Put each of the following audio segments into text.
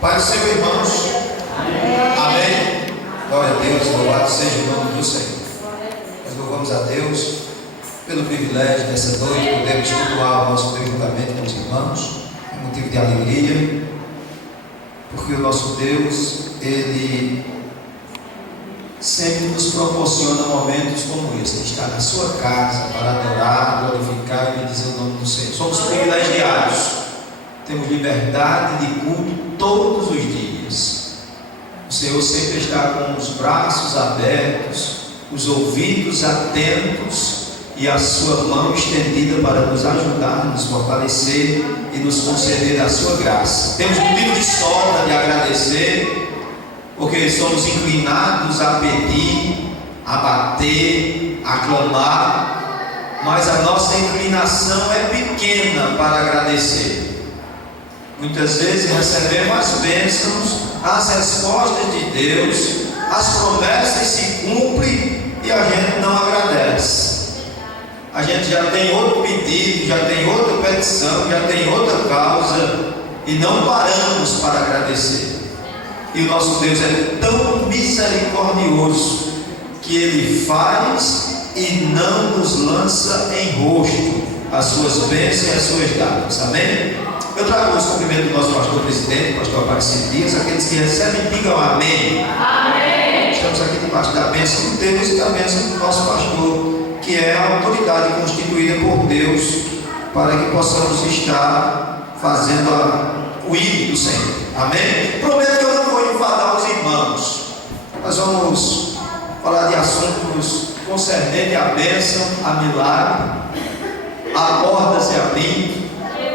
Pai do Senhor, irmãos. Amém. Glória a Deus, louvado seja o nome do Senhor. Nós louvamos a Deus pelo privilégio dessa noite, podermos cultuar o nosso Deus juntamente com os irmãos. É motivo de alegria, porque o nosso Deus, Ele sempre nos proporciona momentos como esse, de estar na sua casa para adorar, glorificar e bendizer o nome do Senhor. Somos privilegiados. Temos liberdade de culto todos os dias. O Senhor sempre está com os braços abertos, os ouvidos atentos e a sua mão estendida para nos ajudar, nos fortalecer e nos conceder a sua graça. Temos motivo de sobra de agradecer, porque somos inclinados a pedir, a bater, a clamar, mas a nossa inclinação é pequena para agradecer. Muitas vezes recebemos as bênçãos, as respostas de Deus, as promessas se cumprem e a gente não agradece. A gente já tem outro pedido, já tem outra petição, já tem outra causa e não paramos para agradecer. E o nosso Deus é tão misericordioso que Ele faz e não nos lança em rosto as suas bênçãos e as suas dádivas. Amém? Eu trago os cumprimentos do nosso pastor presidente, pastor Aparecido Dias. Aqueles que recebem, digam amém. Amém. Estamos aqui debaixo da bênção de Deus e da bênção do nosso pastor, que é a autoridade constituída por Deus para que possamos estar fazendo o hino do Senhor. Amém? Prometo que eu não vou enfadar os irmãos. Nós vamos falar de assuntos concernentes à bênção, a milagre, a porta se abrindo,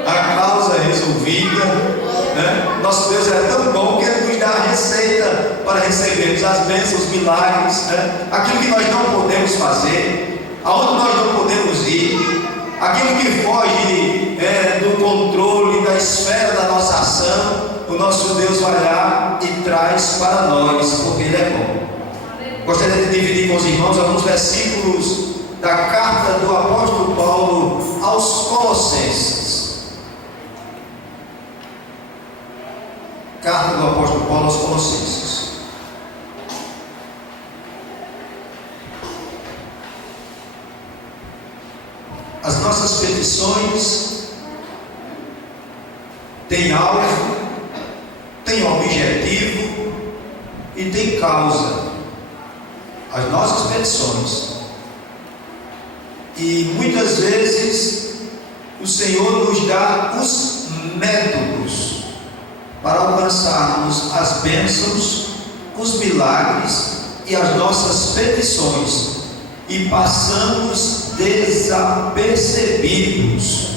a causa resolvida, né? Nosso Deus é tão bom que Ele nos dá a receita para recebermos as bênçãos, os milagres, né? Aquilo que nós não podemos fazer, aonde nós não podemos ir, aquilo que foge do controle, da esfera da nossa ação, o nosso Deus vai lá e traz para nós, porque Ele é bom. Gostaria de dividir com os irmãos alguns versículos da carta do apóstolo Paulo aos Colossenses. Carta do apóstolo Paulo aos Colossenses. As nossas petições têm alvo, têm objetivo e têm causa. As nossas petições. E muitas vezes o Senhor nos dá os métodos para alcançarmos as bênçãos, os milagres e as nossas petições, e passamos desapercebidos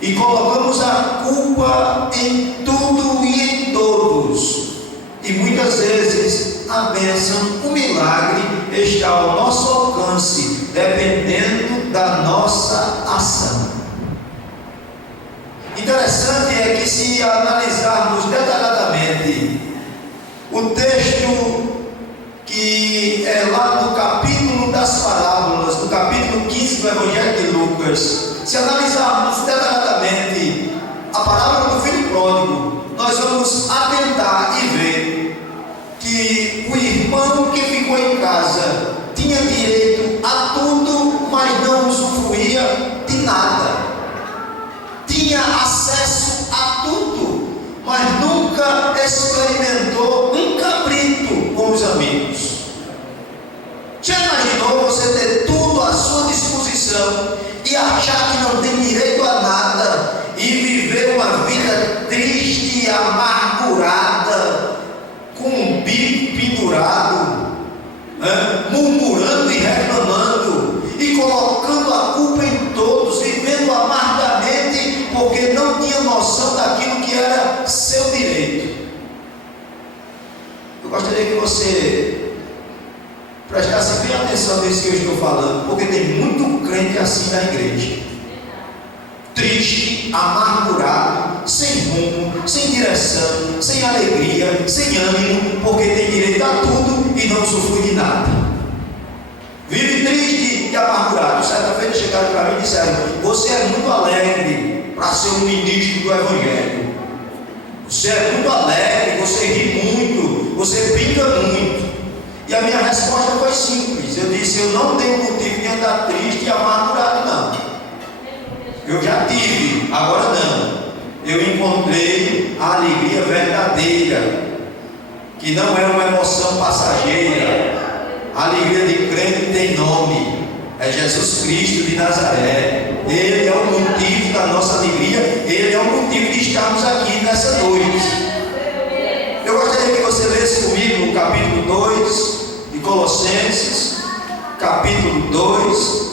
e colocamos a culpa em tudo e em todos, e muitas vezes a bênção, o milagre está ao nosso alcance, dependendo da nossa ação. Interessante é que, se analisarmos detalhadamente o texto que é lá no capítulo das parábolas, no capítulo 15 do Evangelho de Lucas, se analisarmos detalhadamente a parábola do filho pródigo, nós vamos atentar e ver que o irmão que ficou em casa tinha direito a tudo, mas não usufruía de nada. Tinha acesso a tudo, mas nunca experimentou um cabrito com os amigos. Já imaginou você ter tudo à sua disposição e achar que não tem direito a nada e viver uma vida triste e amargurada, com um bico pendurado, murmurando e reclamando e colocando a culpa em todos, vivendo amargamente porque não tinha noção daquilo que era seu direito? Eu gostaria que você prestasse bem atenção nisso que eu estou falando, porque tem muito crente assim na igreja, triste, amargurado, sem rumo, sem direção, sem alegria, sem ânimo, porque tem direito a tudo e não usufrui de nada. Vive triste e amargurado. Certa feita chegaram para mim e disseram: você é muito alegre para ser um ministro do Evangelho. Você é muito alegre você ri muito, você brinca muito. E a minha resposta foi simples. Eu disse: eu não tenho motivo de andar triste e amargurado, não. Eu já tive, agora não. Eu encontrei a alegria verdadeira, que não é uma emoção passageira. A alegria de crente tem nome, é Jesus Cristo de Nazaré. Ele é o motivo da nossa alegria, Ele é o motivo de estarmos aqui nessa noite. Eu gostaria que você lesse comigo o capítulo 2 de Colossenses, capítulo 2.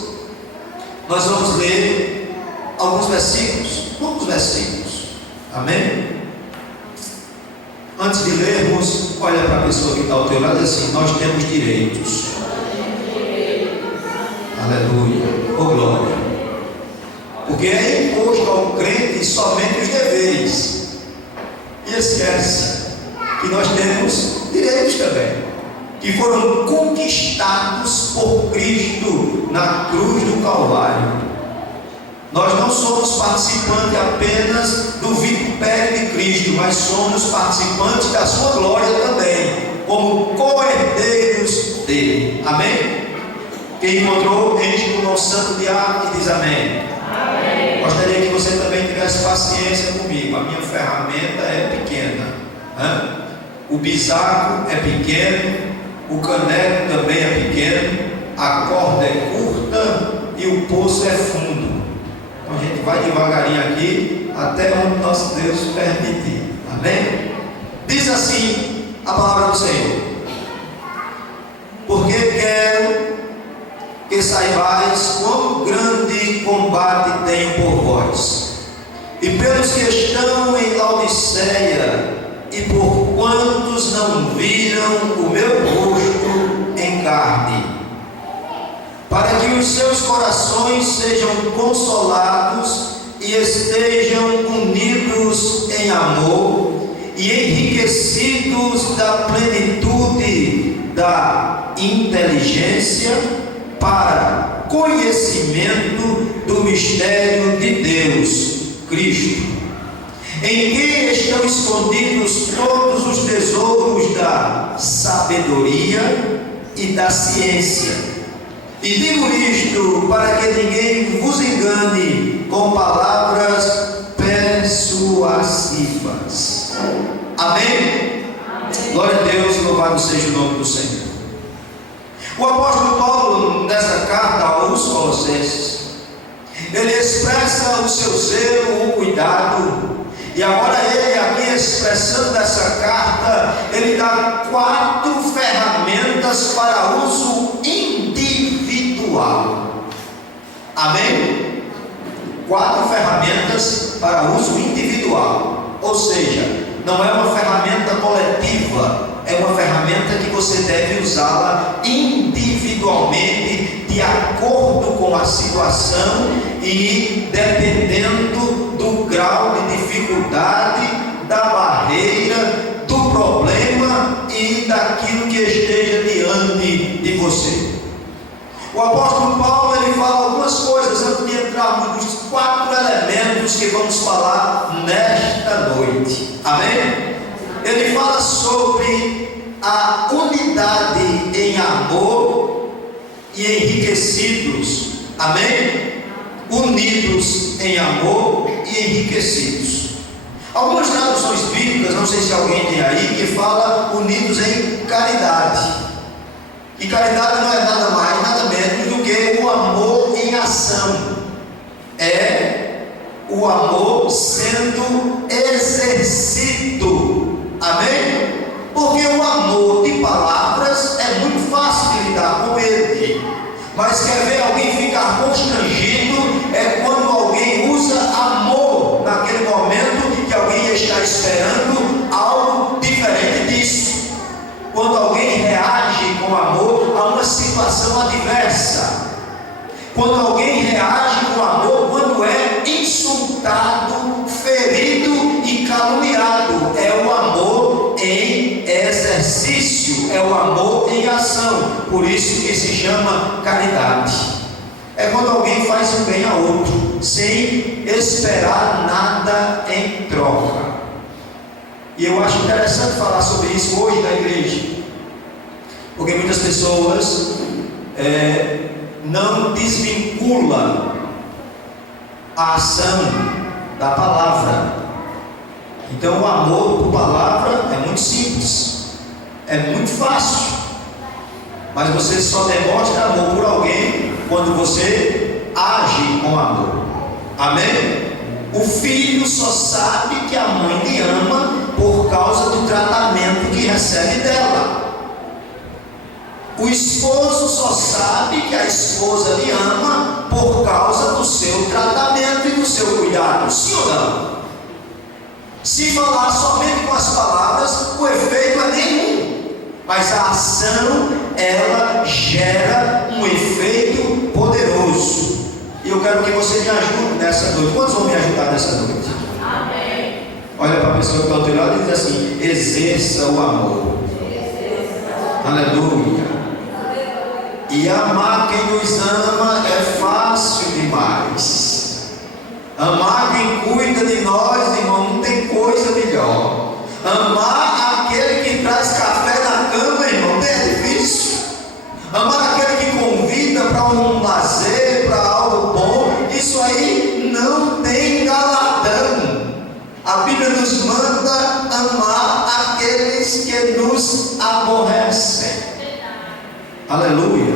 Nós vamos ler alguns versículos, poucos versículos. Amém? Antes de lermos, olha para a pessoa que está ao teu lado assim: nós temos direitos. Aleluia, oh glória. Porque é imposto ao crente somente os deveres, e esquece que nós temos direitos também, que foram conquistados por Cristo na cruz do Calvário. Nós não somos participantes apenas do vitupério de Cristo, mas somos participantes da sua glória também, como co-herdeiros dele. Amém? Quem encontrou, enche com o santo de ar e diz amém. Amém. Gostaria que você também tivesse paciência comigo. A minha ferramenta é pequena, o bisaco é pequeno, o caneco também é pequeno, a corda é curta e o poço é fundo. Então a gente vai devagarinho aqui até onde nosso Deus permitir. Amém? Diz assim a palavra do Senhor: porque quero que saibais quão grande combate tenho por vós, e pelos que estão em Laodiceia, e por quantos não viram o meu rosto em carne, para que os seus corações sejam consolados e estejam unidos em amor e enriquecidos da plenitude da inteligência para conhecimento do mistério de Deus, Cristo, em quem estão escondidos todos os tesouros da sabedoria e da ciência. E digo isto para que ninguém vos engane com palavras persuasivas. Amém? Glória a Deus e louvado seja o nome do Senhor. O apóstolo Paulo, nessa carta aos Colossenses, ele expressa o seu zelo, o cuidado. E agora ele aqui, expressando nessa carta, ele dá 4 ferramentas para uso individual. Amém? 4 ferramentas para uso individual. Ou seja, não é uma ferramenta coletiva, é uma ferramenta que você deve usá-la individualmente, de acordo com a situação e dependendo do grau de dificuldade, da barreira, do problema e daquilo que esteja diante de você. O apóstolo Paulo, ele fala algumas coisas antes de entrarmos nos 4 elementos que vamos falar nesta noite. Amém? Ele fala sobre a unidade em amor e enriquecidos. Amém? Unidos em amor e enriquecidos. Algumas traduções bíblicas, não sei se alguém tem aí, que fala unidos em caridade. E caridade não é nada mais, nada menos do que o amor em ação. É o amor sendo exercido. Amém? Porque o amor de palavras é muito fácil de lidar com ele. Mas quer ver alguém ficar constrangido é quando alguém usa amor naquele momento que alguém está esperando algo diferente disso. Quando alguém reage com amor a uma situação adversa. Quando alguém reage com amor quando é insultado, ferido e caluniado. É o amor em exercício, é o amor em ação. Por isso que se chama caridade. É quando alguém faz um bem a outro, sem esperar nada em troca. E eu acho interessante falar sobre isso hoje na igreja, porque muitas pessoas não desvinculam a ação da palavra. Então o amor por palavra é muito simples, é muito fácil, mas você só demonstra amor por alguém quando você age com amor. Amém? O filho só sabe que a mãe lhe ama por causa do tratamento que recebe dela. O esposo só sabe que a esposa lhe ama por causa do seu tratamento e do seu cuidado. Sim ou não? Se falar somente com as palavras, o efeito é nenhum, mas a ação, ela gera um efeito poderoso. E eu quero que você me ajude nessa noite. Quantos vão me ajudar nessa noite? Amém. Olha para a pessoa que está ao teu lado e diz assim: exerça o amor. Aleluia. E amar quem nos ama é fácil demais. Amar quem cuida de nós, irmão, não tem coisa melhor. Amar aquele que traz café na cama, irmão, não é difícil. Amar aquele que convida para um lazer, para algo bom, isso aí não tem galardão. A Bíblia nos manda amar aqueles que nos aborrecem. Aleluia.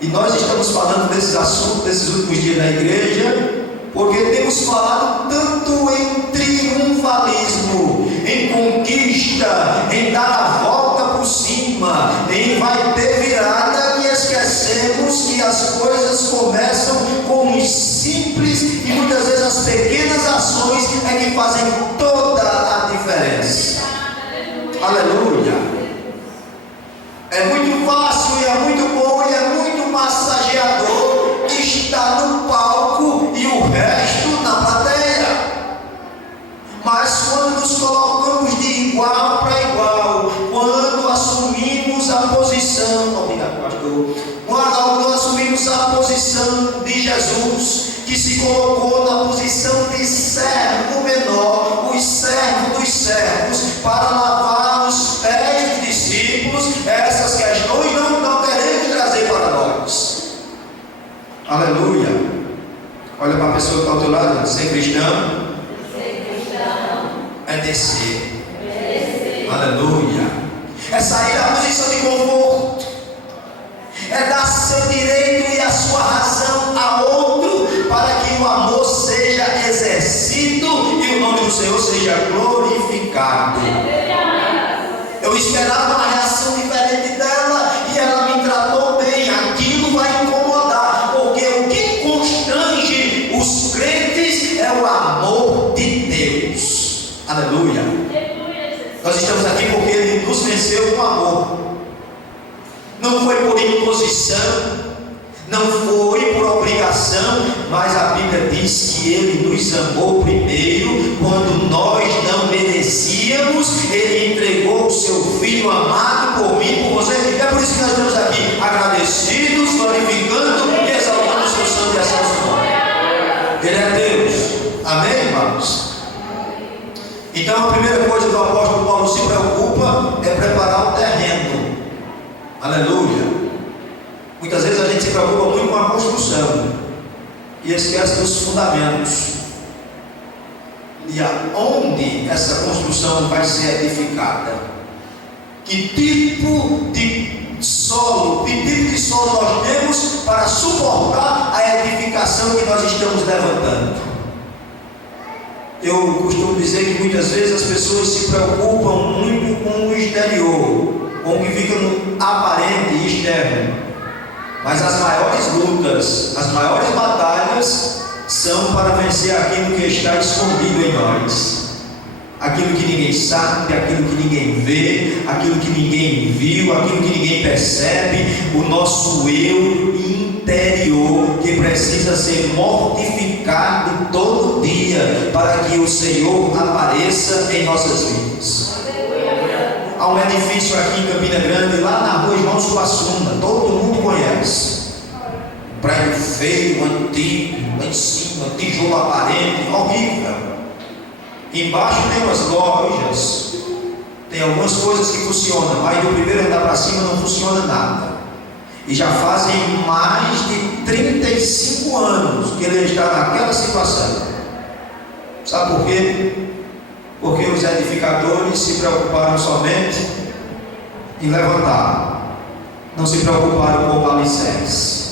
E nós estamos falando desses assuntos nesses últimos dias na igreja, porque temos falado tanto em triunfalismo, em conquista, em dar a volta por cima, em vai ter virada, e esquecemos que as coisas começam com os simples e muitas vezes as pequenas ações é que fazem toda a diferença. Aleluia. É muito fácil e é muito bom e é muito massageador estar no palco e o resto na plateia. Mas quando nos colocamos de igual para igual, quando assumimos a posição, obrigado, pastor, quando assumimos a posição de Jesus, que se colocou na posição de servo menor, o servo dos servos, para lavar os pés dos discípulos, essas questões não queremos trazer para nós. Aleluia. Olha para a pessoa que está ao teu lado: ser cristão é descer. Aleluia. É sair da posição de conforto, é dar seu direito e a sua razão a outro, para que o amor seja exercido e o nome do Senhor seja glorificado. Eu esperava uma reação diferente dela e ela me tratou bem. Aquilo vai incomodar, porque o que constrange os crentes é o amor de Deus. Aleluia. Nós estamos aqui porque Ele nos venceu com amor. Não foi por imposição, não foi por obrigação, mas a Bíblia diz que Ele nos amou primeiro, quando nós não merecíamos. Ele entregou o seu Filho amado por mim, por você. É por isso que nós estamos aqui agradecidos, glorificando e exaltando o seu santo e excelso nome. Ele é Deus. Amém, irmãos? Então a primeira coisa que o apóstolo Paulo se preocupa é preparar o terreno. Aleluia. Muitas vezes a gente se preocupa muito com a construção e esquece dos fundamentos. E aonde essa construção vai ser edificada? Que tipo de solo nós temos para suportar a edificação que nós estamos levantando? Eu costumo dizer que muitas vezes as pessoas se preocupam muito com o exterior, com o que fica no aparente e externo. Mas as maiores lutas, as maiores batalhas são para vencer aquilo que está escondido em nós. Aquilo que ninguém sabe, aquilo que ninguém vê, aquilo que ninguém viu, aquilo que ninguém percebe, o nosso eu interior, que precisa ser mortificado todo dia para que o Senhor apareça em nossas vidas. Há um edifício aqui em Campina Grande, lá na rua João Suassuna, todo mundo conhece. Prédio feio, antigo, lá em cima, tijolo aparente, horrível. Embaixo tem umas lojas, tem algumas coisas que funcionam, mas do primeiro andar para cima não funciona nada. E já fazem mais de 35 anos que ele está naquela situação. Sabe por quê? Porque os edificadores se preocuparam somente em levantar, não se preocuparam com o alicerce.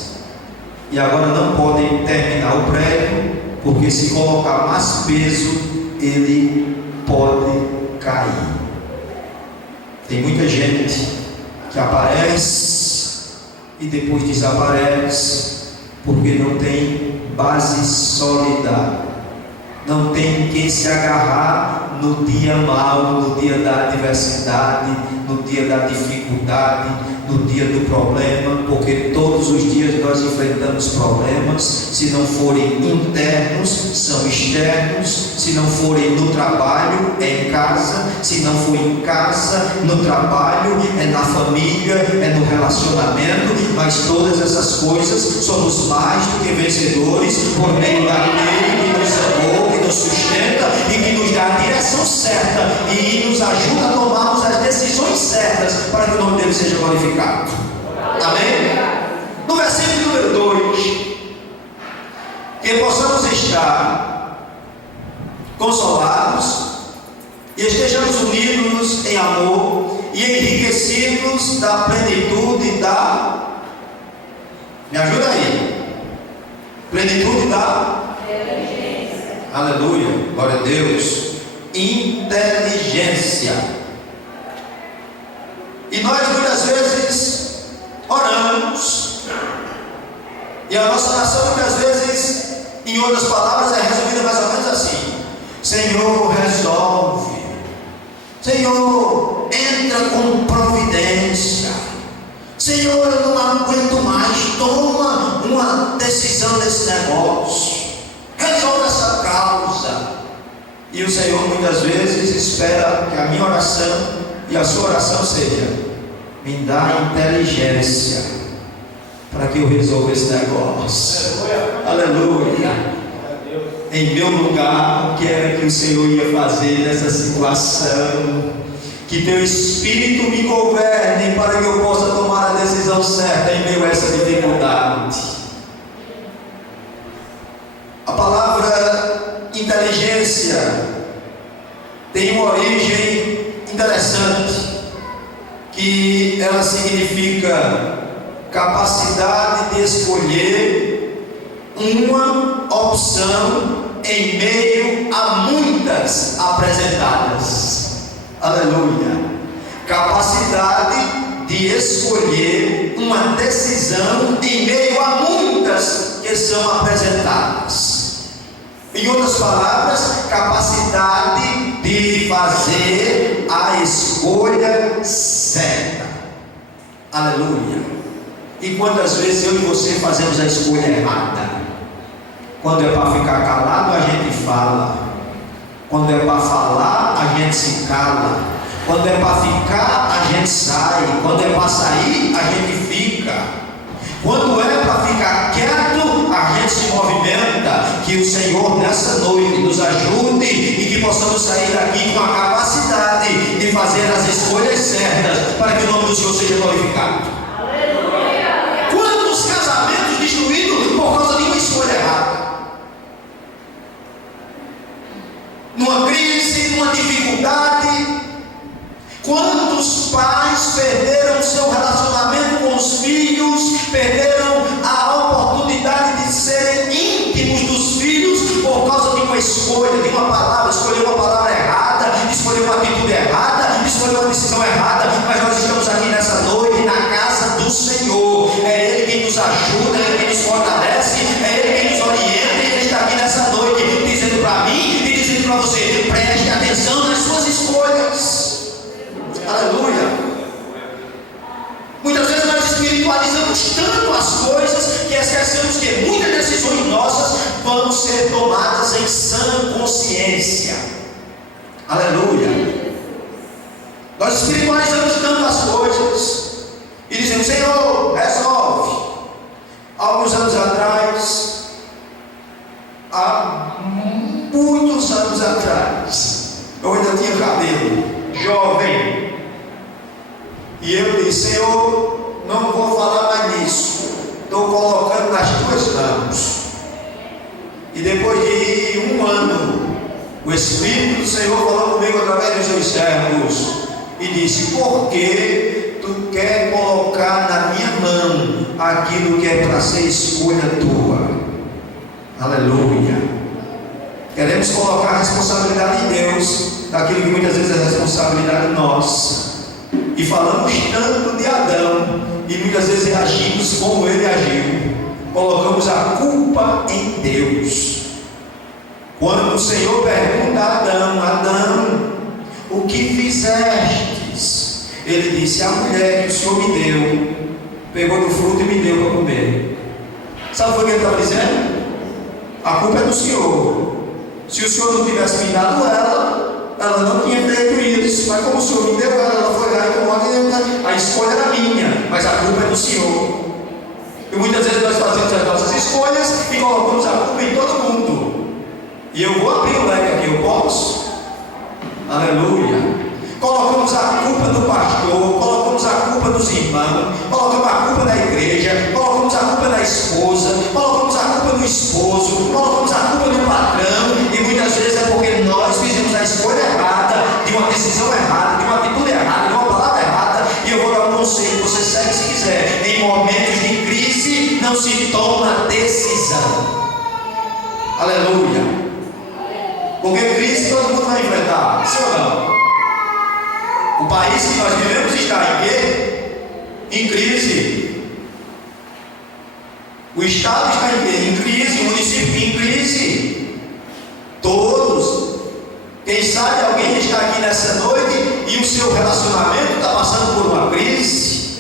E agora não podem terminar o prédio, porque se colocar mais peso, ele pode cair. Tem muita gente que aparece e depois desaparece, porque não tem base sólida, não tem quem se agarrar no dia mau, no dia da adversidade, no dia da dificuldade, no dia do problema, porque todos os dias nós enfrentamos problemas. Se não forem internos, são externos. Se não forem no trabalho, é em casa. Se não for em casa, no trabalho, é na família, é no relacionamento. Mas todas essas coisas somos mais do que vencedores por meio daquele que nos amou, que nos sustenta e que nos dá a direção certa e nos ajuda a tomarmos as decisões certas para que o nome dele seja glorificado. Amém? No versículo número 2, que possamos estar consolados e estejamos unidos em amor e enriquecidos da plenitude da... Me ajuda aí. Plenitude da... inteligência. Aleluia, glória a Deus. Inteligência. E nós muitas vezes oramos, e a nossa oração muitas vezes, em outras palavras, é resumida mais ou menos assim: Senhor, resolve. Senhor, entra com providência. Senhor, eu não aguento mais, toma uma decisão desse negócio, resolve essa causa. E o Senhor muitas vezes espera que a minha oração e a sua oração seja: me dá inteligência para que eu resolva esse negócio. Aleluia. Em meu lugar, o que era que o Senhor ia fazer nessa situação? Que teu Espírito me governe para que eu possa tomar a decisão certa em meio a essa dificuldade. A palavra inteligência tem uma origem interessante, que ela significa capacidade de escolher uma opção em meio a muitas apresentadas. Aleluia. Capacidade de escolher uma decisão em meio a muitas que são apresentadas. Em outras palavras, capacidade de fazer a escolha certa. Aleluia. E quantas vezes eu e você fazemos a escolha errada? Quando é para ficar calado, a gente fala. Quando é para falar, a gente se cala. Quando é para ficar, a gente sai. Quando é para sair, a gente fica. Quando é para ficar quieto, a gente se movimenta. Que o Senhor nessa noite nos ajude e que possamos sair daqui com a capacidade de fazer as escolhas certas para que o nome do Senhor seja glorificado. Aleluia. Quantos casamentos destruídos por causa de uma escolha errada? Numa crise, numa dificuldade. Quantos pais perderam seu relacionamento com os filhos, perderam a oportunidade de serem íntimos dos filhos por causa de uma escolha, de uma palavra, escolheu uma palavra errada, escolheu uma atitude errada, escolheu uma decisão errada. Mas nós estamos aqui nessa noite na casa do Senhor. É Ele quem nos ajuda, é Ele quem nos fortalece, é Ele quem nos orienta. E Ele está aqui nessa noite dizendo para mim e dizendo para você: preste atenção nas suas escolhas. Aleluia. Muitas vezes nós espiritualizamos tanto as coisas que esquecemos que muitas decisões nossas vão ser tomadas em sã consciência. Aleluia. Nós espiritualizamos tanto as coisas e dizemos: Senhor, resolve. Alguns anos atrás, há muitos anos atrás, cabelo, jovem. E eu disse: Senhor, não vou falar mais nisso, estou colocando nas tuas mãos. E depois de 1 ano, o Espírito do Senhor falou comigo através dos seus servos e disse: por que tu quer colocar na minha mão aquilo que é para ser escolha tua? Aleluia. Queremos colocar a responsabilidade em Deus daquilo que muitas vezes é responsabilidade nossa, e falamos tanto de Adão e muitas vezes reagimos como ele agiu, colocamos a culpa em Deus. Quando o Senhor pergunta a Adão: Adão, o que fizestes? Ele disse: a mulher que o Senhor me deu, pegou do fruto e me deu para comer. Sabe o que ele estava dizendo? A culpa é do Senhor. Se o Senhor não tivesse me dado ela não tinha feito isso. Mas como o Senhor me deu ela foi lá e tomou a escolha era minha, mas a culpa é do Senhor. E muitas vezes nós fazemos as nossas escolhas e colocamos a culpa em todo mundo. E eu vou abrir o leque aqui, eu posso? Aleluia. Colocamos a culpa do pastor, colocamos a culpa dos irmãos, colocamos a culpa da igreja, colocamos a culpa da esposa, colocamos a culpa do esposo, colocamos a culpa do patrão, e muitas vezes é porque nós fizemos a escolha errada, de uma decisão errada, de uma atitude errada, de uma palavra errada. E eu vou dar um conselho: você segue se quiser. Em momentos de crise não se toma decisão. Aleluia. Porque crise todo mundo vai enfrentar, sim ou não? O país que nós vivemos está em quê? Em crise. O Estado está em quê? Em crise. O município em crise. Todos. Quem sabe alguém está aqui nessa noite e o seu relacionamento está passando por uma crise.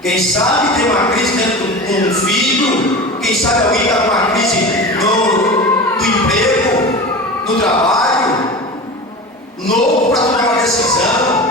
Quem sabe tem uma crise dentro de um filho. Quem sabe alguém está com uma crise no emprego, no trabalho, louco para tomar uma decisão.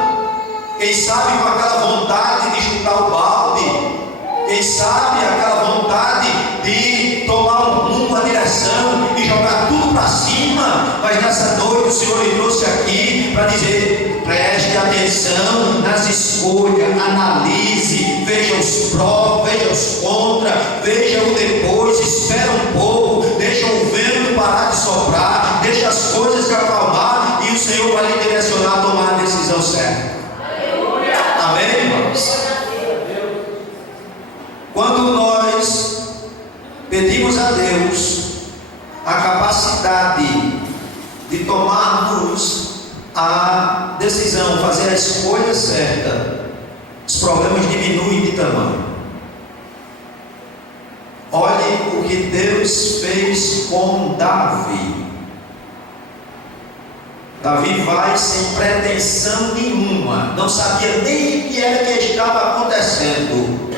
Quem sabe com aquela vontade de chutar o balde. Quem sabe aquela vontade de tomar um rumo, uma direção e jogar tudo para cima. Mas nessa noite o Senhor lhe trouxe aqui para dizer: preste atenção nas escolhas, analise, veja os pró, veja os contra, veja o depois, espera um pouco, deixa o vento parar de soprar, deixa as coisas se acalmar e o Senhor vai lhe direcionar a tomar a decisão certa. Amém, irmãos? Quando nós pedimos a Deus a capacidade de tomarmos a decisão, fazer a escolha certa, os problemas diminuem de tamanho. Olhe o que Deus fez com Davi. Davi vai sem pretensão nenhuma, não sabia nem o que era que estava acontecendo.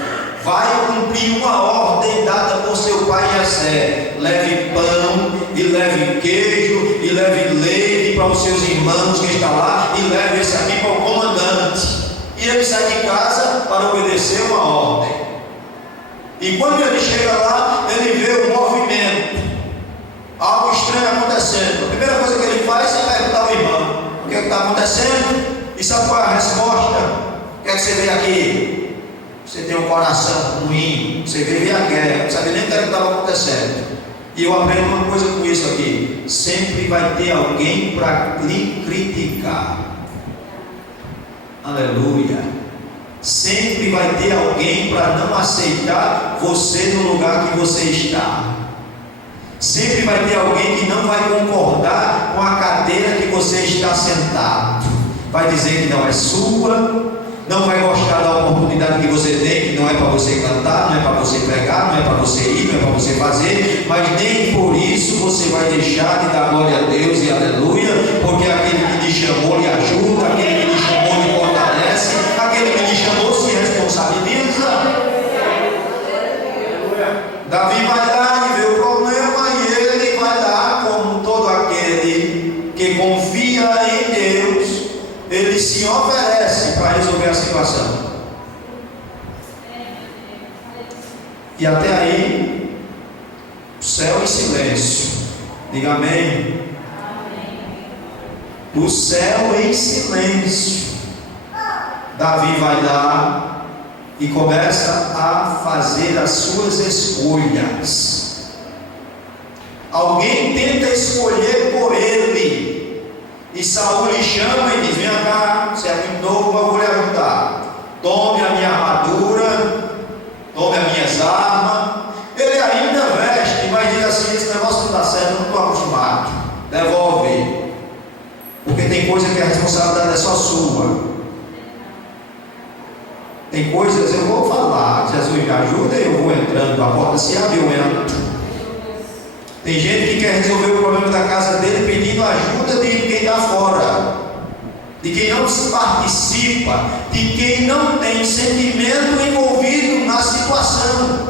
Vai cumprir uma ordem dada por seu pai Jessé: leve pão, e leve queijo, e leve leite para os seus irmãos que estão lá, e leve esse aqui para o comandante. E ele sai de casa para obedecer uma ordem. E quando ele chega lá, ele vê o movimento, algo estranho acontecendo. A primeira coisa que ele faz é perguntar ao irmão: o que está acontecendo? E sabe qual é a resposta? O que é que você vê aqui? Você tem um coração ruim, você veio a guerra, não sabe nem o que estava acontecendo. E eu aprendo uma coisa com isso aqui: sempre vai ter alguém para lhe criticar. Aleluia. Sempre vai ter alguém para não aceitar você no lugar que você está. Sempre vai ter alguém que não vai concordar com a cadeira que você está sentado. Vai dizer que não é sua, não vai gostar da oportunidade que você tem, que não é para você cantar, não é para você pregar, não é para você ir, não é para você fazer, mas nem por isso você vai deixar de dar glória a Deus e aleluia, porque aquele que lhe chamou lhe ajuda, aquele que lhe chamou lhe fortalece, aquele que lhe chamou se responsabiliza. Davi vai lá e vê o problema, e ele vai lá, como todo aquele que confia em Deus, ele se oferece para resolver a situação. E até aí, céu em silêncio. Diga amém. o céu em silêncio. Davi vai lá e começa a fazer as suas escolhas. Alguém tenta escolher por ele, e Saul lhe chama e diz: vem cá, você é muito novo, eu vou lhe ajudar. Tome a minha armadura, tome as minhas armas. Ele ainda veste, mas diz assim: esse negócio não dá certo, eu não estou acostumado. Devolve, porque tem coisa que a responsabilidade é só sua. Tem coisas, eu vou falar, Jesus me ajuda, eu vou entrando, a porta se abre, eu entro. Tem gente que quer resolver o problema da casa dele pedindo ajuda de quem está fora, de quem não se participa, de quem não tem sentimento envolvido na situação.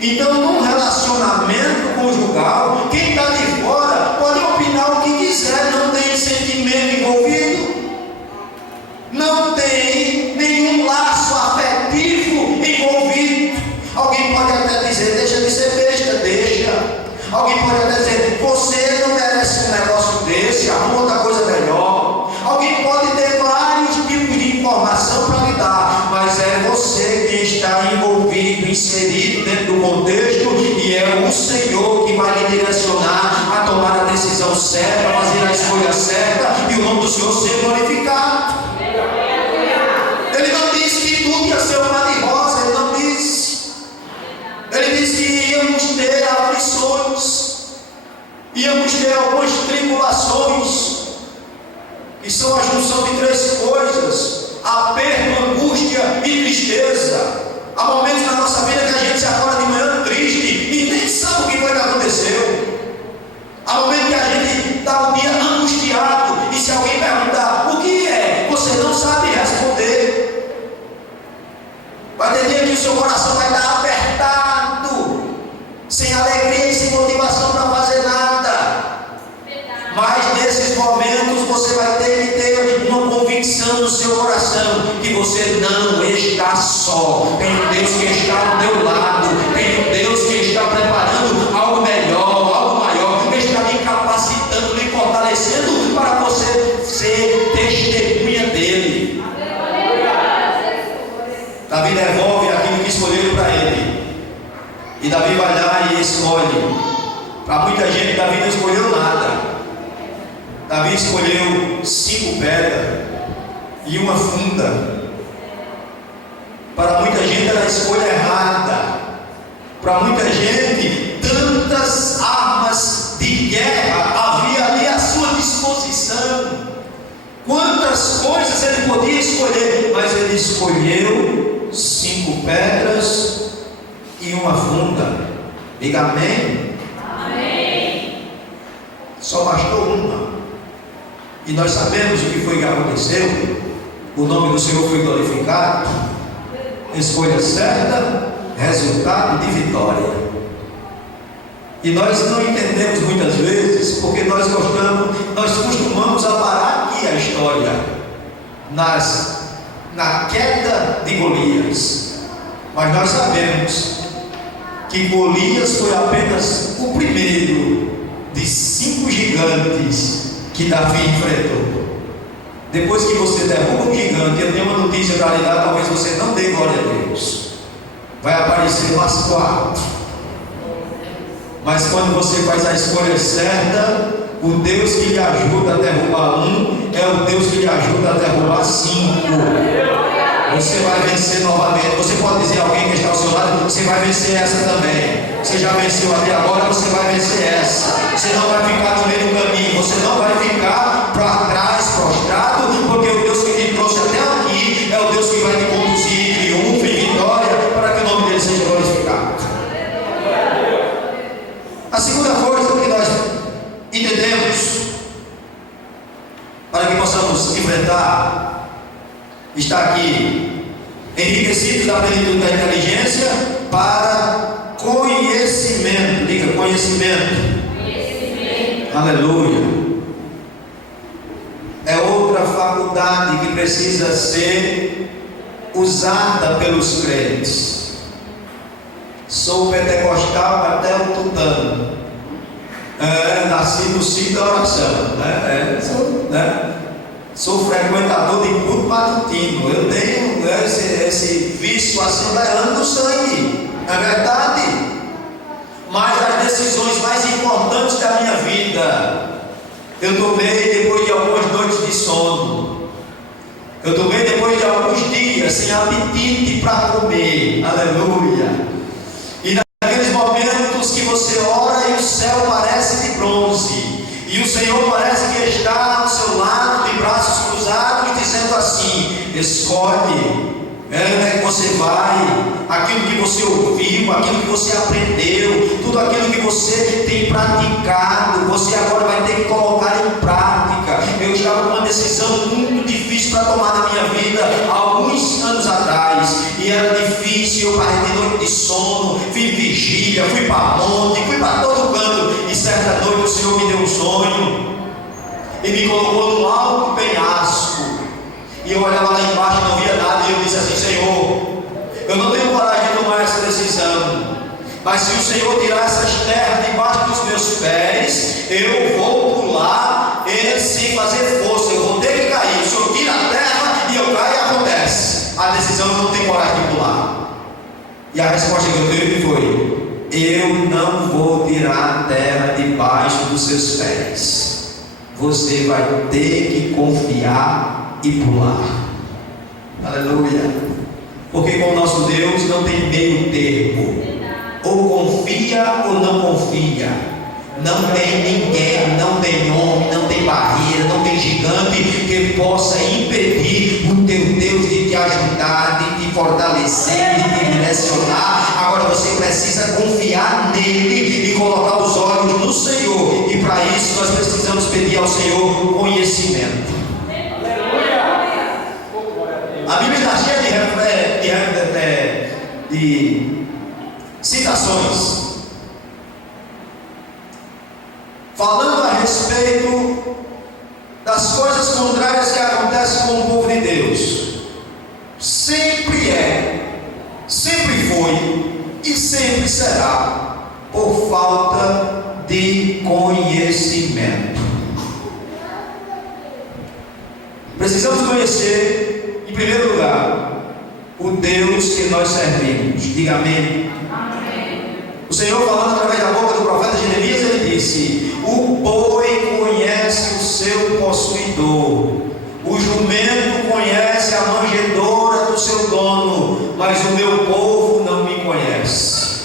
Então, num relacionamento conjugal, quem está de fora pode opinar o que quiser, não tem sentimento envolvido, não tem nenhum laço afetivo envolvido. Alguém pode até dizer: deixa de ser besta, deixa. Alguém pode até dizer: você não merece um negócio desse, arruma outra coisa melhor. Alguém pode ter vários tipos de informação para lhe dar, mas é você quem está envolvido, inserido dentro do contexto, e é o Senhor que vai lhe direcionar a tomar a decisão certa, a fazer a escolha certa, e o nome do Senhor ser glorificado. Ele não disse que tudo ia ser uma de rosa, ele não disse. Ele disse que íamos ter aflições, íamos ter algumas tribulações, que são a junção de três coisas: aperto, angústia e tristeza. Há momentos na nossa vida que a gente se acorda de manhã triste e nem sabe o que foi que aconteceu. Há momentos que a gente está o dia angustiado, e se alguém perguntar o que é, você não sabe responder. Vai ter dia que o seu coração vai estar apertado, sem alegria e sem motivação para fazer nada. Mas nesses momentos você vai ter que ter uma convicção no seu coração que você não está só. Tem um Deus que está ao teu lado, tem um Deus que está preparando algo melhor, algo maior, que está lhe capacitando, lhe fortalecendo para você ser testemunha dele. Davi devolve aquilo que escolheram para ele, e Davi vai lá e escolhe. Para muita gente, Davi não escolheu nada. Davi escolheu 5 pedras e uma funda. Para muita gente era a escolha errada. Para muita gente, tantas armas de guerra havia ali à sua disposição. Quantas coisas ele podia escolher, mas ele escolheu 5 pedras e uma funda. Diga amém. Amém. Só bastou uma. E nós sabemos o que foi que aconteceu. O nome do Senhor foi glorificado. Escolha certa, resultado de vitória. E nós não entendemos muitas vezes, porque nós costumamos parar aqui a história na queda de Golias. Mas nós sabemos que Golias foi apenas o primeiro de 5 gigantes que Davi enfrentou. Depois que você derruba um gigante, eu tenho uma notícia para lhe dar, talvez você não dê glória a Deus. Vai aparecer umas 4. Mas quando você faz a escolha certa, o Deus que lhe ajuda a derrubar um é o Deus que lhe ajuda a derrubar 5. Você vai vencer novamente. Você pode dizer a alguém que está ao seu lado: você vai vencer essa também. Você já venceu até agora, você vai vencer essa. Você não vai ficar no meio do caminho, você não vai ficar para trás, prostrado, porque o Deus que te trouxe até aqui é o Deus que vai te conduzir em triunfo e vitória, para que o nome dele seja glorificado. A segunda coisa que nós entendemos, para que possamos enfrentar, está aqui: enriquecidos da plenitude da inteligência para conhecimento. Diga conhecimento. Aleluia. É outra faculdade que precisa ser usada pelos crentes. Sou pentecostal até o tutano. Nasci no ciclo da oração, sou frequentador de culto matutino. Eu tenho esse vício assim levando no sangue, é verdade. Mas as decisões mais importantes da minha vida eu tomei depois de algumas noites de sono. Eu tomei depois de alguns dias sem apetite para comer. Aleluia. E naqueles momentos que você ora e o céu parece de bronze, e o Senhor parece que está ao seu lado, de braços cruzados, dizendo assim: escolhe, onde é que você vai, aquilo que você ouviu, aquilo que você aprendeu, tudo aquilo que você tem praticado, você agora vai ter que colocar em prática. Eu estava com uma decisão muito difícil para tomar na minha vida, há alguns anos atrás, e era difícil. Eu parei de noite de sono, fiz vigília, fui para monte, fui para todo canto, e certa noite o Senhor me deu um sonho, e me colocou num alto penhasco, e eu olhava lá embaixo e não via nada, e eu disse assim: Senhor, eu não tenho coragem de tomar essa decisão, mas se o Senhor tirar essas terras debaixo dos meus pés, eu vou pular sem fazer força, eu vou ter que cair. O Senhor tira a terra e eu caio e acontece. A decisão eu não tenho coragem de pular. E a resposta que eu tive foi: eu não vou tirar a terra debaixo dos seus pés. Você vai ter que confiar e pular. Aleluia. Porque com o nosso Deus não tem meio termo. Ou confia ou não confia. Não tem ninguém, não tem homem, não tem barreira, não tem gigante que possa impedir o teu Deus de te ajudar, de te fortalecer, de te direcionar. Agora você precisa confiar nele e colocar os olhos no Senhor. E para isso nós precisamos pedir ao Senhor conhecimento. A Bíblia está cheia de citações falando a respeito das coisas contrárias que acontecem com o povo de Deus. Sempre é, sempre foi e sempre será por falta de conhecimento. Precisamos conhecer, em primeiro lugar, o Deus que nós servimos. Diga amém. O Senhor, falando através da boca do profeta Jeremias, ele disse: o boi conhece o seu possuidor, o jumento conhece a manjedoura do seu dono, mas o meu povo não me conhece.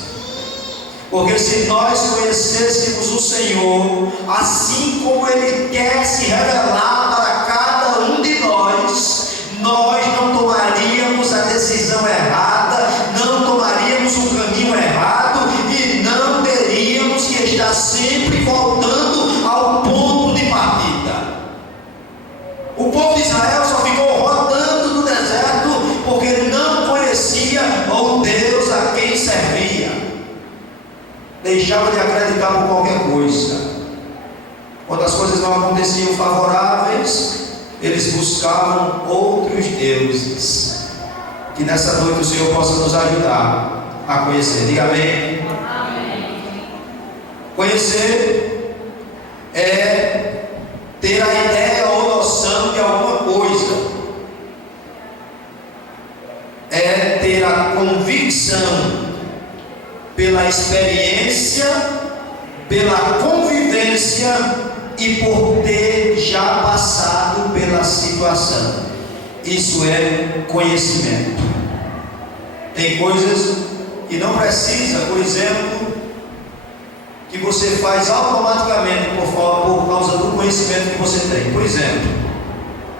Porque se nós conhecêssemos o Senhor, assim como Ele quer se revelar para cada um de nós, nós não tomaríamos a decisão errada, não tomaríamos o caminho errado e não teríamos que estar sempre voltando ao ponto de partida. O povo de Israel só ficou rodando no deserto porque não conhecia o Deus a quem servia. Deixava de acreditar por qualquer coisa. Quando as coisas não aconteciam favoráveis, eles buscavam outros deuses. Que nessa noite o Senhor possa nos ajudar a conhecer. Diga amém. Amém. Conhecer é ter a ideia ou noção de alguma coisa. É ter a convicção pela experiência, pela convivência e por ter já passado pela situação. Isso é conhecimento. Tem coisas que não precisa, por exemplo, que você faz automaticamente por causa do conhecimento que você tem. Por exemplo,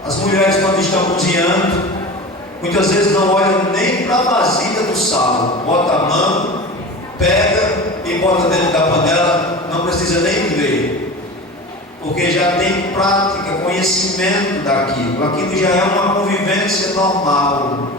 as mulheres, quando estão cozinhando, muitas vezes não olham nem para a vasilha do sal, bota a mão, pega e bota dentro da panela, não precisa nem ver, porque já tem prática, conhecimento daquilo. Aquilo já é uma convivência normal,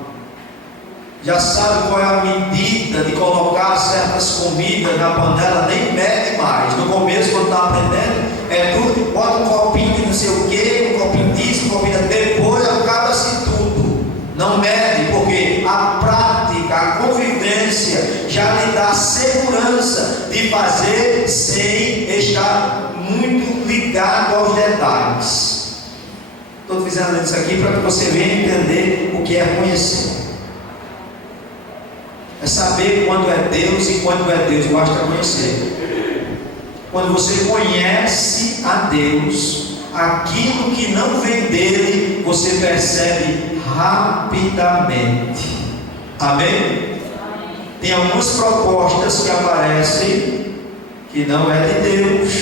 já sabe qual é a medida de colocar certas comidas na panela, nem mede mais. No começo, quando está aprendendo, é tudo, bota um copinho de não sei o que, um copinho disso, um copinho daquilo, depois acaba-se tudo. Não mede, porque a prática, a convivência já lhe dá segurança de fazer sem estar ligado aos detalhes. Estou fazendo isso aqui para que você venha entender o que é conhecer. É saber quando é Deus e quando é Deus, basta conhecer. Quando você conhece a Deus, aquilo que não vem dele, você percebe rapidamente. Amém? Tem algumas propostas que aparecem que não é de Deus,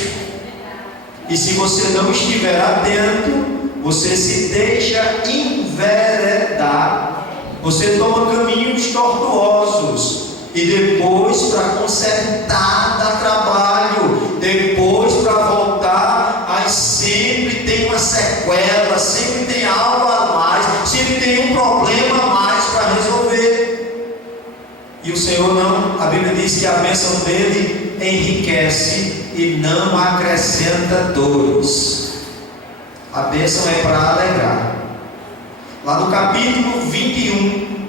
e se você não estiver atento, você se deixa enveredar, você toma caminhos tortuosos, e depois para consertar dá trabalho, depois para voltar, aí sempre tem uma sequela, sempre tem algo a mais, sempre tem um problema a mais para resolver. E o Senhor não, a Bíblia diz que a bênção dele enriquece e não acrescenta dores. A bênção é para alegrar. Lá no capítulo 21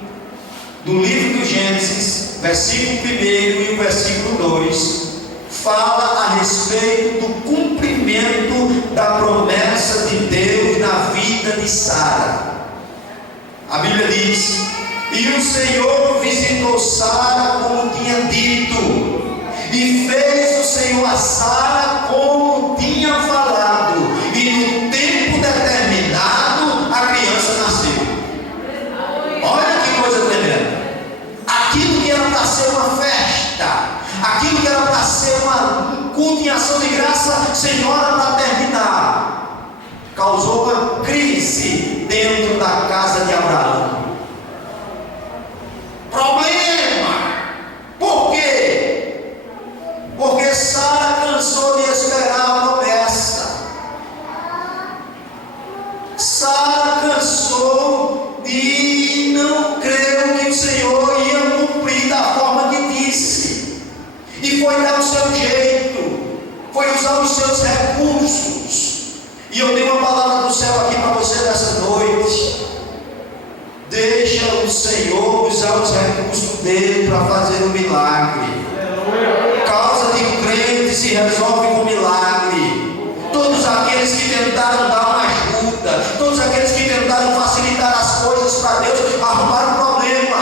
do livro do Gênesis, versículo 1 e o versículo 2, fala a respeito do cumprimento da promessa de Deus na vida de Sara. A Bíblia diz: e o Senhor visitou Sara como tinha dito, e fez o Senhor a Sara como tinha falado, e no tempo determinado a criança nasceu. Olha que coisa tremenda. Aquilo que era para ser uma festa, aquilo que era para ser uma culto em ação de graça, sem hora para terminar, causou uma crise dentro da casa de Abraão. Problema. Por quê? Porque Sara cansou de esperar a promessa. Sara cansou de não crer que o Senhor ia cumprir da forma que disse, e foi dar o seu jeito, foi usar os seus recursos. E eu tenho uma palavra do céu aqui para você nessa noite. Deixa o Senhor usar os recursos dele para fazer um milagre. Causa de crente se resolve com milagre. Todos aqueles que tentaram dar uma ajuda, todos aqueles que tentaram facilitar as coisas para Deus, arrumaram um problema.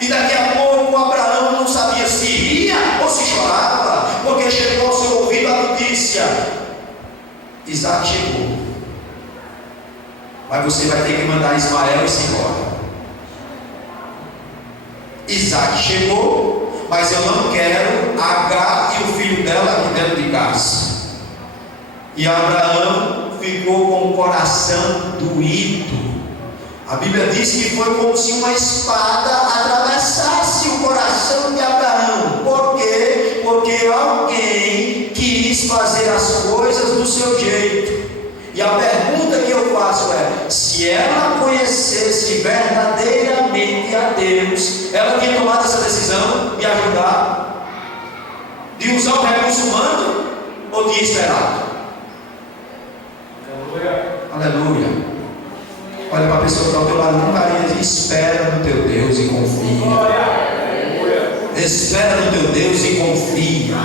E daqui a pouco Abraão não sabia se ria ou se chorava, porque chegou ao seu ouvido a notícia: Isaac chegou, mas você vai ter que mandar Ismael ir embora. Isaac chegou, mas eu não quero Agar e o filho dela aqui dentro de casa. E Abraão ficou com o coração doído. A Bíblia diz que foi como se uma espada atravessasse o coração de Abraão. Por quê? Porque alguém quis fazer as coisas do seu jeito. E a pergunta que eu faço é: se ela conhecesse verdadeiramente a Deus, ela tinha tomado essa decisão de ajudar, de usar o recurso humano, ou tinha esperado? Aleluia. Olha para a pessoa que está ao teu lado, com carinho, diz: espera no teu Deus e confia. Espera no teu Deus e confia.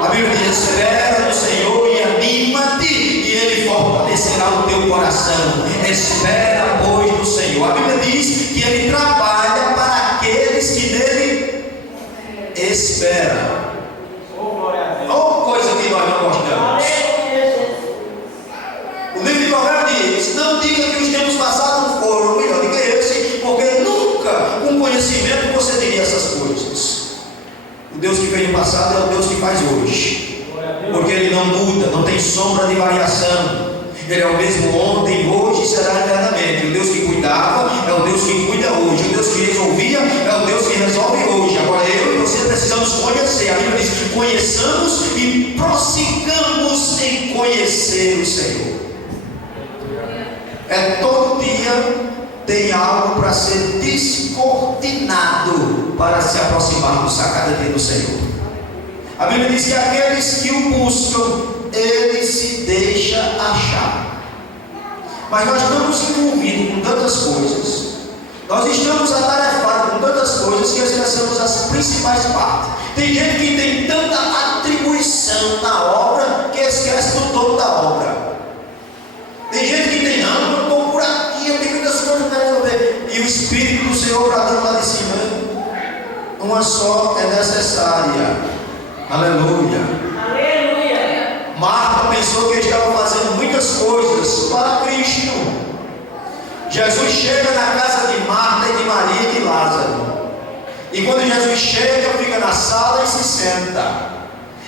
A Bíblia diz: espera no Senhor e anima-te, e Ele fortalecerá o teu coração. Espera, pois, no Senhor. A Bíblia diz que Ele trabalha para aqueles que nele esperam. Oh, coisa que nós não gostamos. O livro de Provérbios diz: não diga que os tempos passados foram melhor do que esse, porque nunca com conhecimento você diria essas coisas. O Deus que veio no passado é o Deus que faz hoje, porque Ele não muda, não tem sombra de variação. Ele é o mesmo ontem, hoje e será eternamente. O Deus que cuidava é o Deus que cuida hoje. O Deus que resolvia é o Deus que resolve hoje. Agora eu e você precisamos conhecer. A Bíblia diz: conheçamos e prossigamos em conhecer o Senhor. Todo dia tem algo para ser descortinado para se aproximarmos a cada dia do Senhor. A Bíblia diz que aqueles que o buscam, Ele se deixa achar. Mas nós estamos envolvidos com tantas coisas, nós estamos atarefados com tantas coisas, que esquecemos as principais partes. Tem gente que tem tanta atribuição atenção na obra que esquece do todo da obra. Tem gente que tem, não, eu estou por aqui, eu tenho muitas coisas para resolver. E o Espírito do Senhor bradando lá de cima, uma só é necessária. Aleluia. Aleluia. Marta pensou que estava fazendo muitas coisas para Cristo. Jesus chega na casa de Marta e de Maria e de Lázaro. E quando Jesus chega, fica na sala e se senta.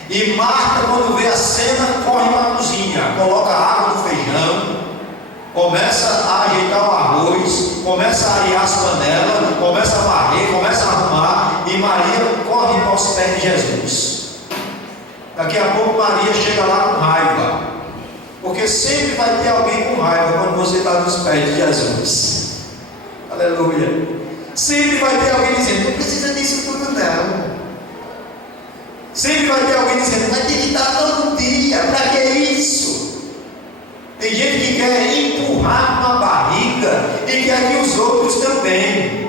E Marta, quando vê a cena, corre para a cozinha, coloca a água do feijão, começa a ajeitar o arroz, começa a arear as panelas, começa a varrer, começa a arrumar, e Maria corre para os pés de Jesus. Daqui a pouco Maria chega lá com raiva, porque sempre vai ter alguém com raiva quando você está nos pés de Jesus. Aleluia. Sempre vai ter alguém dizendo, não precisa disso tudo não. Sempre vai ter alguém dizendo, vai ter que estar todo dia, para que isso? Tem gente que quer empurrar uma barriga e quer que os outros também.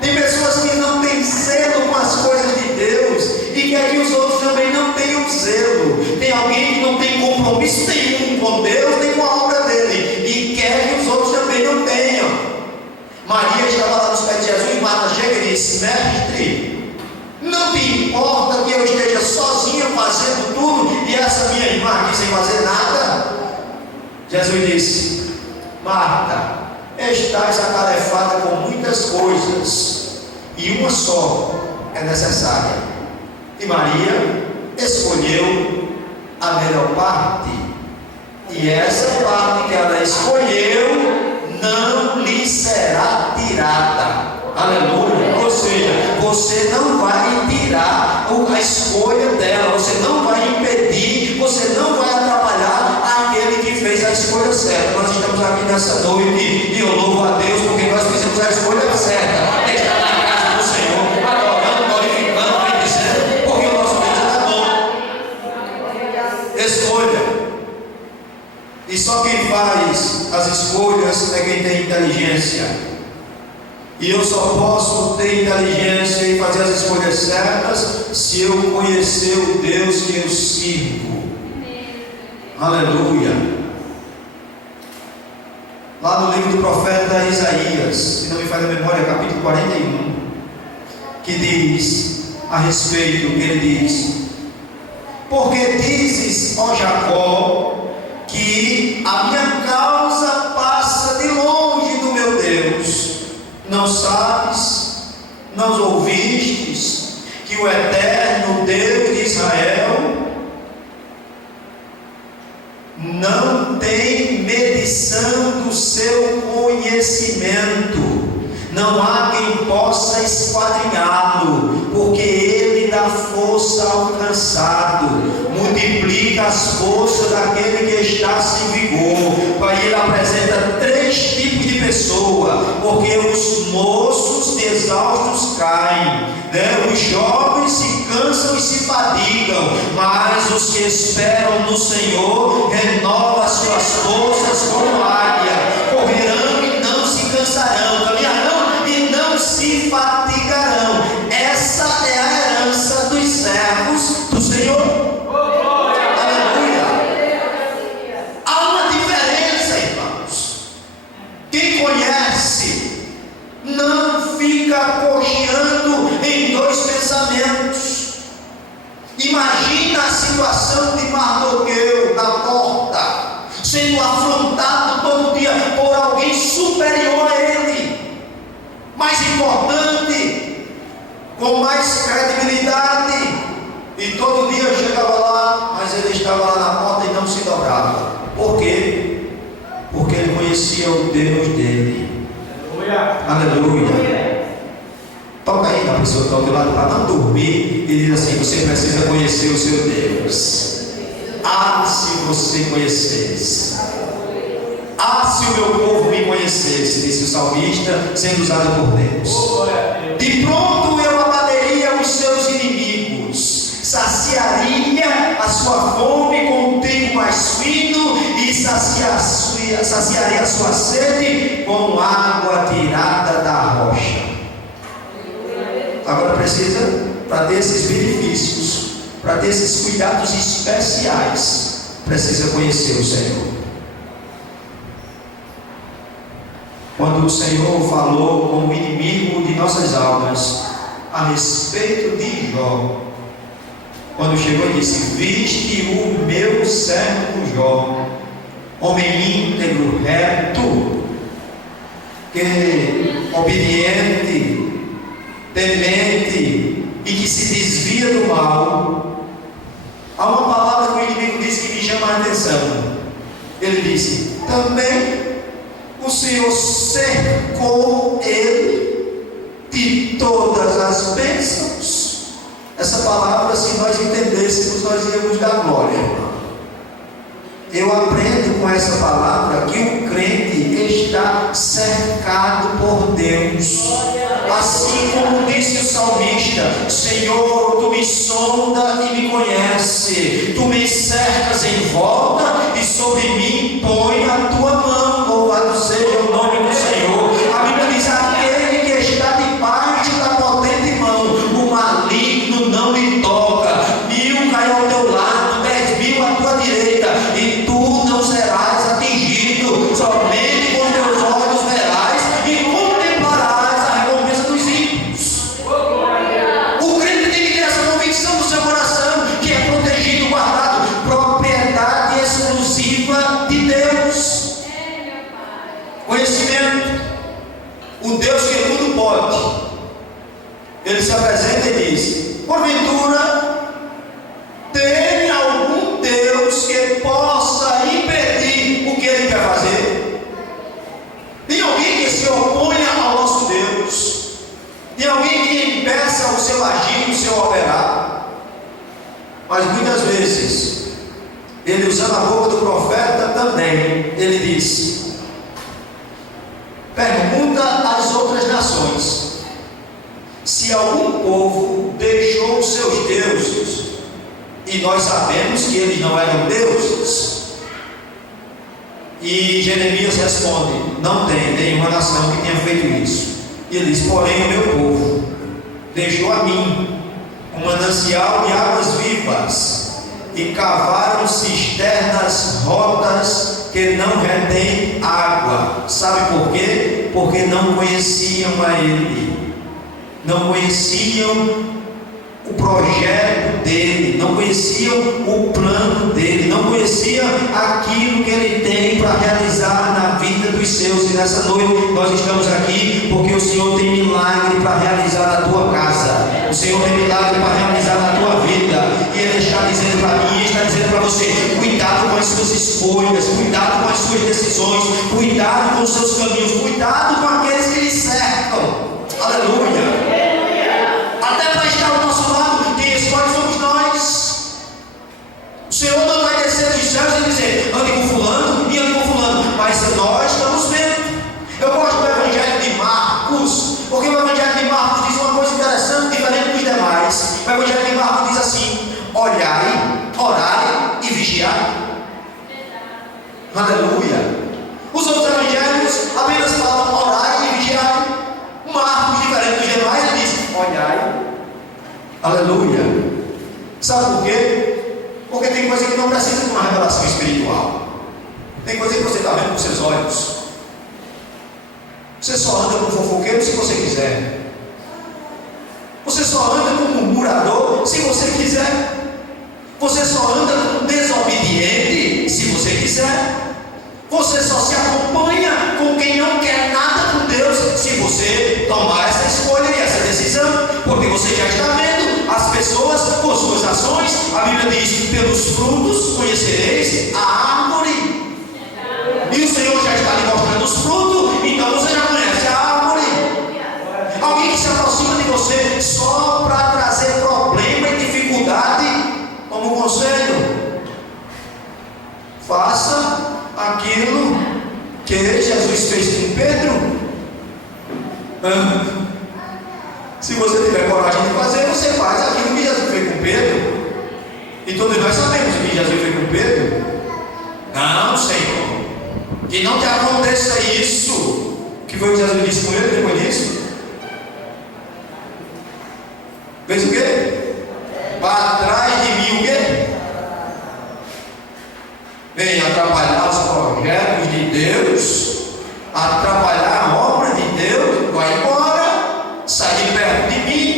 Tem pessoas que não têm zelo com as coisas de Deus e quer que os outros também não tenham zelo. Tem alguém que não tem compromisso nenhum com Deus nem com a obra dele e quer que os outros também não tenham. Maria estava lá nos pés de Jesus e Marta chega e diz, mestre, não te importa que eu esteja sozinha fazendo tudo e essa minha irmã aqui sem fazer nada? Jesus disse, Marta, estás atarefada com muitas coisas e uma só é necessária. E Maria escolheu a melhor parte, e essa parte que ela escolheu não lhe será tirada. Aleluia. Ou seja, você não vai tirar a escolha dela, você não vai impedir, você não vai atrapalhar aquele que fez a escolha certa. Nós estamos aqui nessa noite e eu louvo a Deus porque nós fizemos a escolha certa. Estar na casa do Senhor, adorando, glorificando, bendizendo, porque o nosso Deus é bom. Escolha. E só quem faz as escolhas é quem tem inteligência. E eu só posso ter inteligência e fazer as escolhas certas se eu conhecer o Deus que eu sirvo. Aleluia. Lá no livro do profeta Isaías, se não me falha a memória, capítulo 41, que diz a respeito, que ele diz, porque dizes, ó Jacó, que a minha causa passa de longe do meu Deus. Não sabes, não ouvistes, que o eterno Deus de Israel não tem medição do seu conhecimento, não há quem possa esquadrinhá-lo, porque ele dá força ao cansado, multiplica as forças daquele que está sem vigor. Aí ele apresenta três tipos de pessoa, porque os moços exaustos caem, né? Os jovens se cansam e se fadigam, mas os que esperam no Senhor renovam as suas forças como águia, correrão e não se cansarão, caminharão e não se fatigarão. Essa é a herança dos servos do Senhor. Não fica cocheando em dois pensamentos. Imagina a situação de Mardoqueu na porta, sendo afrontado todo dia por alguém superior a ele, mais importante, com mais credibilidade, e todo dia chegava lá, mas ele estava lá na porta e não se dobrava. Por quê? Porque ele conhecia o Deus dele. Aleluia. Toca aí na pessoa que está ao teu lado para não dormir e diz assim, você precisa conhecer o seu Deus. Ah, se você conhecesse. Ah, se o meu povo me conhecesse, disse o salmista, sendo usado por Deus. De pronto eu abateria os seus inimigos, saciaria a sua fome com um trigo mais fino e saciaria a sua sede com água tirada da rocha. Agora precisa, para ter esses benefícios, para ter esses cuidados especiais, precisa conhecer o Senhor. Quando o Senhor falou com o inimigo de nossas almas a respeito de Jó, quando chegou e disse: viste o meu servo Jó, homem íntegro, reto, que obediente, temente e que se desvia do mal. Há uma palavra que o inimigo disse que me chama a atenção. Ele disse: também o Senhor cercou ele de todas as bênçãos. Essa palavra, se nós entendêssemos, nós íamos dar glória. Eu aprendo com essa palavra que o crente está cercado por Deus. Assim como disse o salmista: Senhor, tu me sonda e me conhece, tu me cercas em volta e sobre mim põe a tua mão. Louvado seja o nome do Senhor. A Bíblia diz: aquele que está debaixo da potente mão, o maligno não lhe toca. 1000 cai ao teu lado, 10.000 à tua direita, e tu não serás atingido. Somente com teus olhos verás e contemplarás a recompensa dos ímpios. O crente tem que ter essa convicção no seu coração, que é protegido, guardado, propriedade exclusiva de Deus. Conhecimento. O Deus que tudo pode, ele se apresenta e diz: porventura tem algum Deus que possa impedir o que ele quer fazer? Tem alguém que se oponha ao nosso Deus? Tem alguém que impeça o seu agir, o seu operar? Mas muitas vezes, ele, usando a boca do profeta também, ele diz: pergunta às outras nações se algum povo deixou os seus deuses, e nós sabemos que eles não eram deuses. E Jeremias responde: não tem nenhuma nação que tenha feito isso. E ele diz: porém o meu povo deixou a mim um manancial de águas vivas, e cavaram cisternas rotas que não retêm água. Sabe por quê? Porque não conheciam a Ele, não conheciam o projeto dele, não conheciam o plano dele, não conheciam aquilo que ele tem para realizar na vida dos seus. E nessa noite nós estamos aqui porque o Senhor tem milagre para realizar na tua casa, o Senhor tem milagre para realizar na tua vida, e Ele está dizendo para mim, está dizendo para você: cuidado com as suas escolhas, cuidado com as suas decisões, cuidado com os seus caminhos, cuidado com aqueles que lhe cercam. Aleluia. Até para estar ao nosso lado, quem escolhe somos nós. O Senhor não vai descer dos céus e dizer: ande com fulano e ande com fulano, mas nós estamos vendo. Eu gosto do Evangelho de Marcos, porque o Evangelho de Marcos diz uma coisa interessante, diferente dos demais. O Evangelho de Marcos diz assim: olhai, orai e vigiai. Aleluia. Os outros evangelhos apenas falam orai e vigiai. Marcos, diferente dos demais, ele diz: olhai. Aleluia. Sabe por quê? Porque tem coisa que não precisa de uma revelação espiritual. Tem coisa que você está vendo com seus olhos. Você só anda com fofoqueiro se você quiser. Você só anda com murmurador se você quiser. Você só anda com desobediente se você quiser. Você só se acompanha com quem não quer nada com Deus se você tomar essa escolha e essa decisão, porque você já está vendo as pessoas com suas ações. A Bíblia diz: pelos frutos conhecereis a árvore. E o Senhor já está lhe mostrando os frutos, então você já conhece a árvore. Alguém que se aproxima de você só para trazer problema e dificuldade, como conselho: faça aquilo que Jesus fez com Pedro. Se você tiver coragem de fazer, você faz aquilo que Jesus fez com Pedro. E todos nós sabemos o que Jesus fez com Pedro. Não, Senhor, que não te aconteça isso. Que foi o que Jesus disse com ele depois disso? Fez o quê? Para trás de mim, atrapalhar a obra de Deus, vai embora, sai de perto de mim.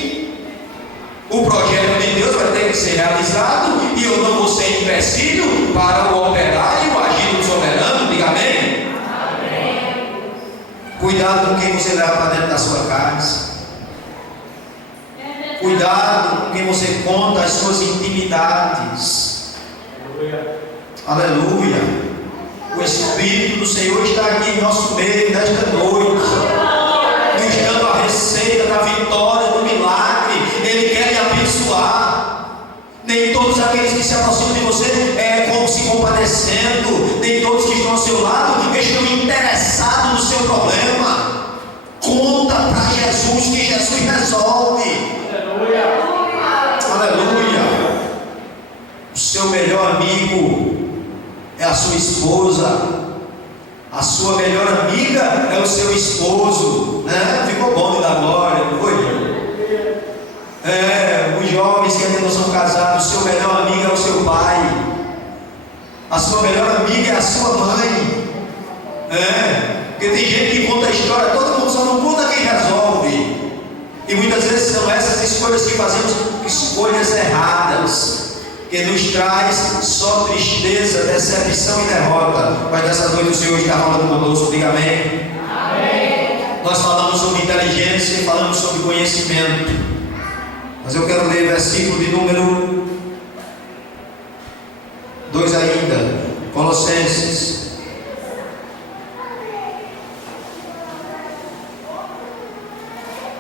O projeto de Deus vai ter que ser realizado e eu não vou ser empecilho para o operar e o agir do soberano. Diga amém? Amém. Cuidado com quem você leva para dentro da sua casa. Cuidado com quem você conta as suas intimidades. Aleluia. O Espírito do Senhor está aqui em nosso meio nesta noite, nos dando a receita da vitória, do milagre. Ele quer lhe abençoar. Nem todos aqueles que se aproximam de você como se compadecendo. Nem todos que estão ao seu lado estão interessados no seu problema. Conta para Jesus que Jesus resolve. Aleluia. O seu melhor amigo é a sua esposa. A sua melhor amiga é o seu esposo, né? Ficou bom de dar glória, não foi? Os jovens que ainda não são casados, o seu melhor amigo é o seu pai. A sua melhor amiga é a sua mãe. Porque tem gente que conta a história, todo mundo só não conta quem resolve. E muitas vezes são essas escolhas que fazemos, escolhas erradas, que nos traz só tristeza, decepção e derrota. Mas nessa noite o Senhor está falando conosco, diga amém. Amém. Nós falamos sobre inteligência e falamos sobre conhecimento. Mas eu quero ler versículo de número 2 ainda, Colossenses.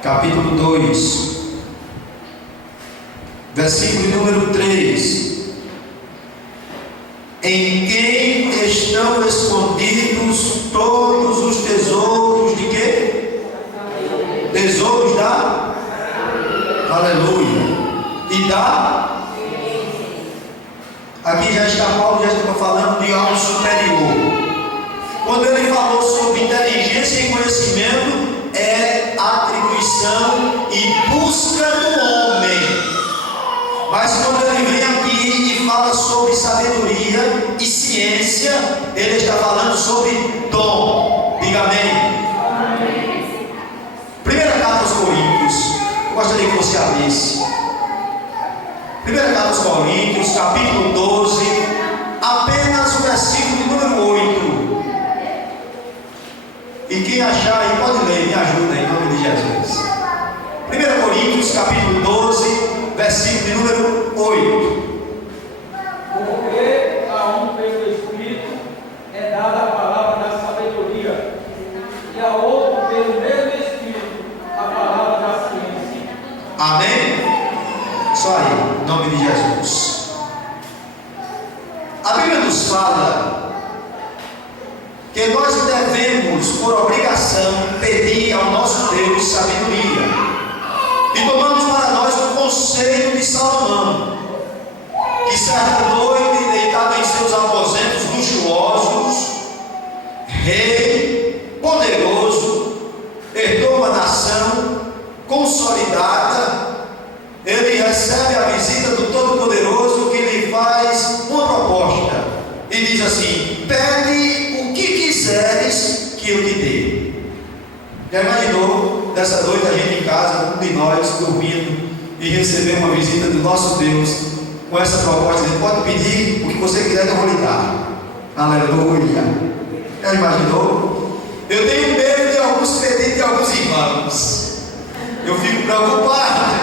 Capítulo 2, versículo número 3. Em quem estão escondidos todos os tesouros de quê? Tesouros da? Aleluia. E da? Aqui já está Paulo, já está falando de algo superior. Quando ele falou sobre inteligência e conhecimento, é atribuição e busca do homem. Mas quando ele vem aqui e fala sobre sabedoria e ciência, ele está falando sobre dom. Diga amém. Primeira carta aos Coríntios, eu gostaria que você abrisse. Primeira carta aos Coríntios, capítulo 12, apenas o versículo número 8. E quem achar aí pode ler, me ajuda em nome de Jesus. 1 Coríntios capítulo 12, versículo número 8. Porque a um pelo Espírito é dada a palavra da sabedoria, e a outro pelo mesmo Espírito a palavra da ciência. Amém? Só aí, em nome de Jesus. A Bíblia nos fala que nós devemos, por obrigação, pedir ao nosso Deus sabedoria. E tomamos para nós o conselho de Salomão, que certa noite, deitado em seus aposentos luxuosos, rei, poderoso, herdou uma nação consolidada. Ele recebe a visita do Todo-Poderoso, que lhe faz uma proposta e diz assim: pede quiseres que eu te dê. Já imaginou dessa noite a gente em casa, um de nós dormindo, e receber uma visita do nosso Deus com essa proposta? Ele pode pedir o que você quiser que eu vou lhe dar. Aleluia. Já imaginou? Eu tenho medo de alguns pedidos de alguns irmãos. Eu fico preocupado,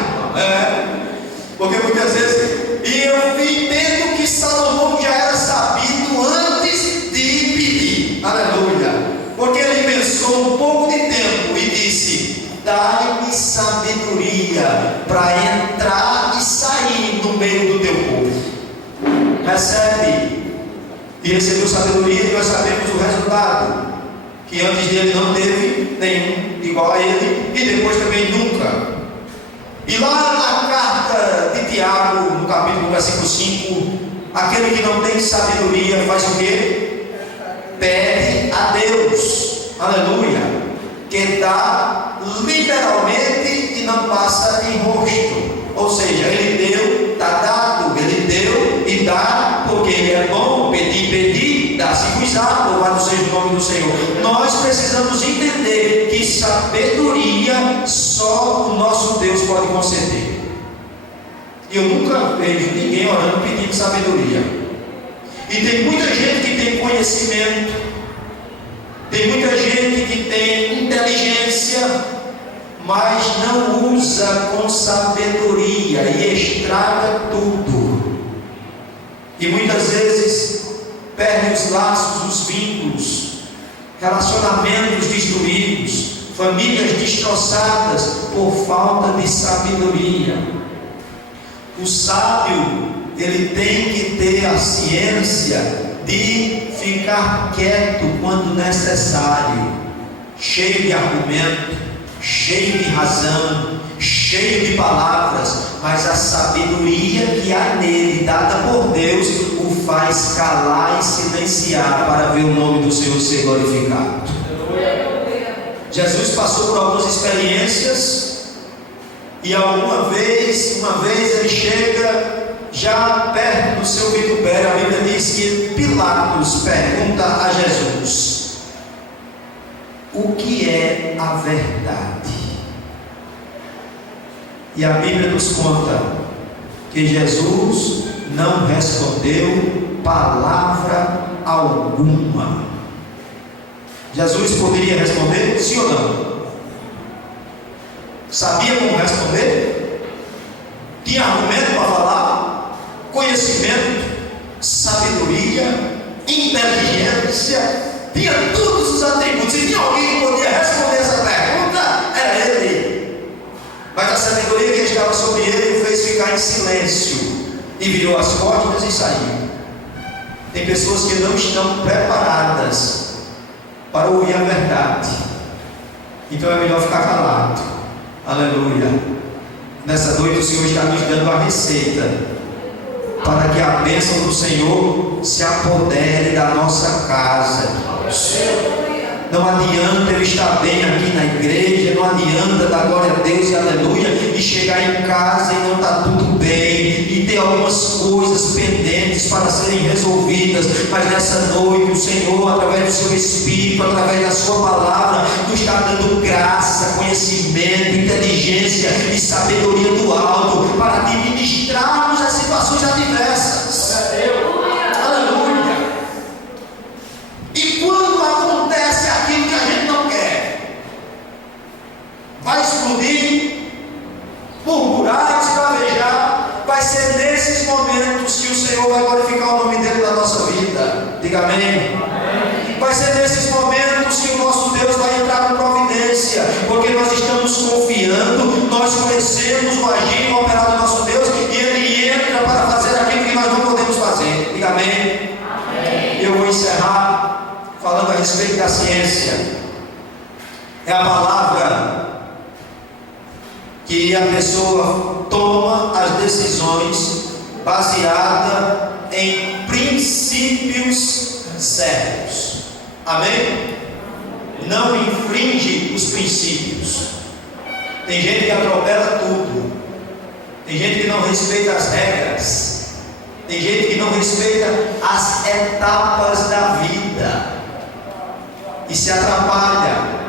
porque muitas vezes, e eu entendo que Salomão já era sabido antes de pedir. Aleluia. Porque ele pensou um pouco de tempo e disse: dai-me sabedoria para entrar e sair no meio do teu povo. Recebe. E recebeu sabedoria, e nós sabemos o resultado, que antes dele não teve nenhum igual a ele, e depois também nunca. E lá na carta de Tiago, no capítulo versículo 5, aquele que não tem sabedoria faz o quê? Pede a Deus, aleluia, que dá literalmente e não passa em rosto. Ou seja, ele deu, está dado, ele deu e dá, porque ele é bom. Pedir, dá-se-vos-á, louvado seja o nome do Senhor. Nós nós precisamos entender que sabedoria só o nosso Deus pode conceder. Eu nunca vejo ninguém orando pedindo sabedoria. E tem muita gente que tem conhecimento, tem muita gente que tem inteligência, mas não usa com sabedoria e estraga tudo. E muitas vezes perde os laços, os vínculos, relacionamentos destruídos, famílias destroçadas por falta de sabedoria. O sábio, ele tem que ter a ciência de ficar quieto quando necessário, cheio de argumento, cheio de razão, cheio de palavras, mas a sabedoria que há nele, dada por Deus, o faz calar e silenciar para ver o nome do Senhor ser glorificado. Jesus passou por algumas experiências e uma vez ele chega já perto do seu vitupério. A Bíblia diz que Pilatos pergunta a Jesus: o que é a verdade? E a Bíblia nos conta que Jesus não respondeu palavra alguma. Jesus poderia responder, sim ou não? Sabia como responder? Tinha argumento para falar? Conhecimento, sabedoria, inteligência, tinha todos os atributos. E tinha alguém que podia responder essa pergunta, era ele. Mas a sabedoria que estava sobre ele o fez ficar em silêncio e virou as costas e saiu. Tem pessoas que não estão preparadas para ouvir a verdade, então é melhor ficar calado. Aleluia. Nessa noite o Senhor está nos dando a receita para que a bênção do Senhor se apodere da nossa casa. Não adianta eu estar bem aqui na igreja, não adianta dar glória a Deus e aleluia, e chegar em casa e não está tudo bem, e ter algumas coisas pendentes para serem resolvidas. Mas nessa noite o Senhor, através do seu Espírito, através da sua palavra, nos está dando graça, conhecimento, inteligência e sabedoria do alto para administrarmos as situações adversas. Aleluia. E quando acontece aquilo que a gente não quer, vai explodir, murmurar, esbravejar, vai ser nesses momentos que o Senhor vai glorificar o nome dele na nossa vida. Diga amém. Vai ser nesses momentos que o nosso Deus vai entrar com providência, porque nós estamos confiando, nós conhecemos o agir e o operar do nosso Deus, e ele entra para fazer aquilo que nós não podemos fazer. Diga amém. Eu vou encerrar falando a respeito da ciência. É a palavra que a pessoa toma as decisões baseada em princípios certos. Amém? Não infringe os princípios. Tem gente que atropela tudo. Tem gente que não respeita as regras. Tem gente que não respeita as etapas da vida e se atrapalha.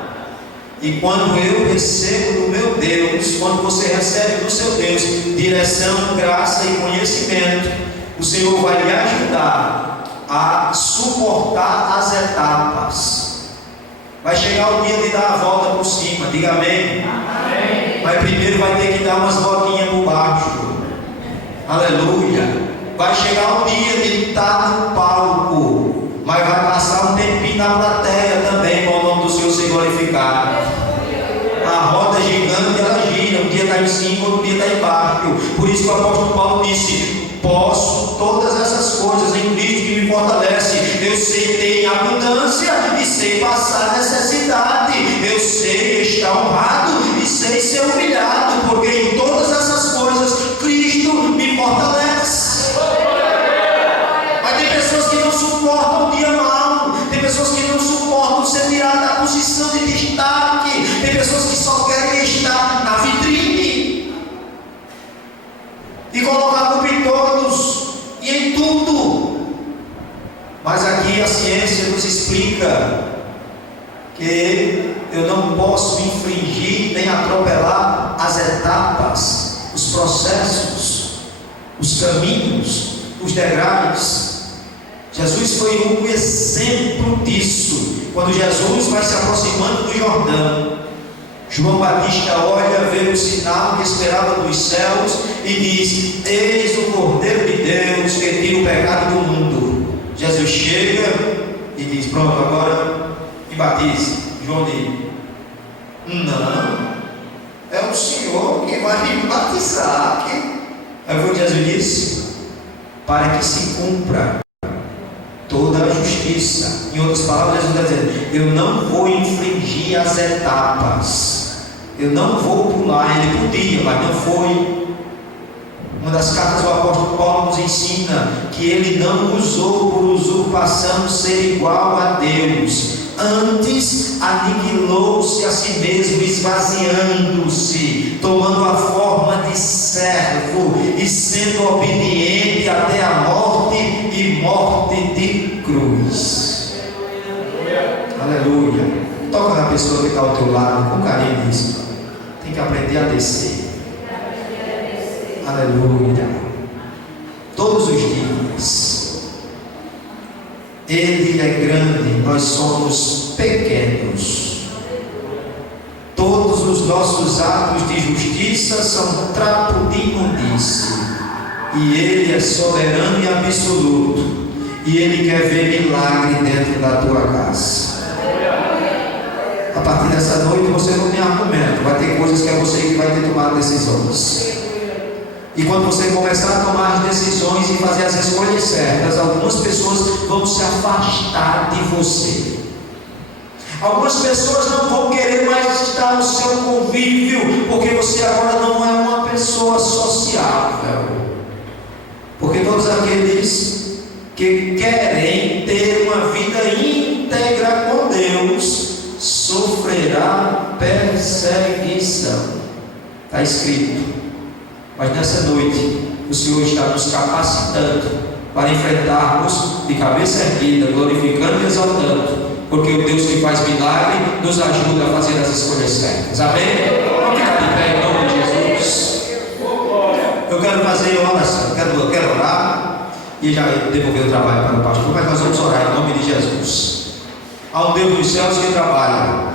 E quando eu recebo do meu Deus, quando você recebe do seu Deus direção, graça e conhecimento, o Senhor vai lhe ajudar a suportar as etapas. Vai chegar o dia de dar a volta por cima, diga amém. Mas primeiro vai ter que dar umas voltinhas por baixo. Aleluia. Vai chegar o dia de estar no palco, mas vai passar um tempinho na plateia também, com o nome do Senhor ser glorificado. A roda gigante, ela gira, um dia está em cima, outro dia está embaixo. Por isso que o apóstolo Paulo disse: posso todas essas coisas em Cristo que me fortalece. Eu sei ter abundância e sei passar necessidade. Eu sei estar honrado e sei ser humilhado, porque em todas essas coisas Cristo me fortalece. Mas tem pessoas que não suportam o dia mau, tem pessoas que não suportam ser tiradas da posição de destaque, tem pessoas que só querem estar na vitrine e colocar a culpa em todos e em tudo. Mas aqui a ciência nos explica que E eu não posso infringir nem atropelar as etapas, os processos, os caminhos, os degraus. Jesus foi um exemplo disso. Quando Jesus vai se aproximando do Jordão, João Batista olha, vê o sinal que esperava dos céus e diz: eis o Cordeiro de Deus que tira o pecado do mundo. Jesus chega e diz: pronto, agora me batize. João diz: não, é o Senhor que vai me batizar. Aí foi o que Jesus disse: para que se cumpra toda a justiça. Em outras palavras, Jesus está dizendo: eu não vou infringir as etapas, eu não vou pular. Ele podia, mas não foi. Uma das cartas do apóstolo Paulo nos ensina que ele não usou por usurpação ser igual a Deus, antes aniquilou-se a si mesmo, esvaziando-se, tomando a forma de servo e sendo obediente até a morte e morte de cruz. Aleluia. Toca na pessoa que está ao teu lado com carinho e diz: tem que aprender a descer. Aleluia. Todos os dias. Ele é grande, nós somos pequenos. Todos os nossos atos de justiça são trapo de imundície. E Ele é soberano e absoluto. E Ele quer ver milagre dentro da tua casa. A partir dessa noite você não tem argumento. Vai ter coisas que é você que vai ter que tomar decisões. E quando você começar a tomar as decisões e fazer as escolhas certas, algumas pessoas vão se afastar de você. Algumas pessoas não vão querer mais estar no seu convívio, porque você agora não é uma pessoa sociável. Porque todos aqueles que querem ter uma vida íntegra com Deus sofrerá perseguição. Está escrito. Mas nessa noite o Senhor está nos capacitando para enfrentarmos de cabeça erguida, glorificando e exaltando, porque o Deus que faz milagre nos ajuda a fazer as escolhas certas. Amém? Vamos ficar de pé em nome de Jesus. Eu quero fazer oração, eu quero orar e já devolver o trabalho para o pastor, mas nós vamos orar em nome de Jesus. Há um Deus dos céus que trabalha,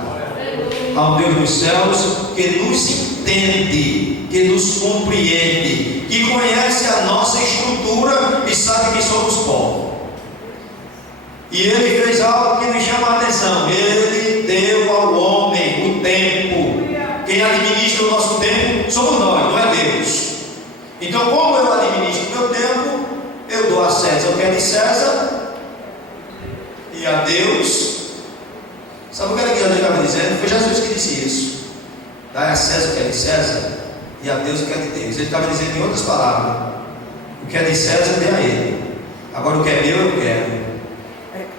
há um Deus dos céus que nos entende, que nos compreende, que conhece a nossa estrutura e sabe que somos pó. E Ele fez algo que nos chama a atenção. Ele deu ao homem o tempo. Quem administra o nosso tempo somos nós, não é Deus. Então, como eu administro o meu tempo, eu dou a César o que é de César e a Deus. Sabe o que Jesus estava dizendo? Foi Jesus que disse isso. Dai a César o que é de César e a Deus o que é de Deus. Ele estava dizendo em outras palavras: o que é de César dê a Ele, agora o que é meu eu quero.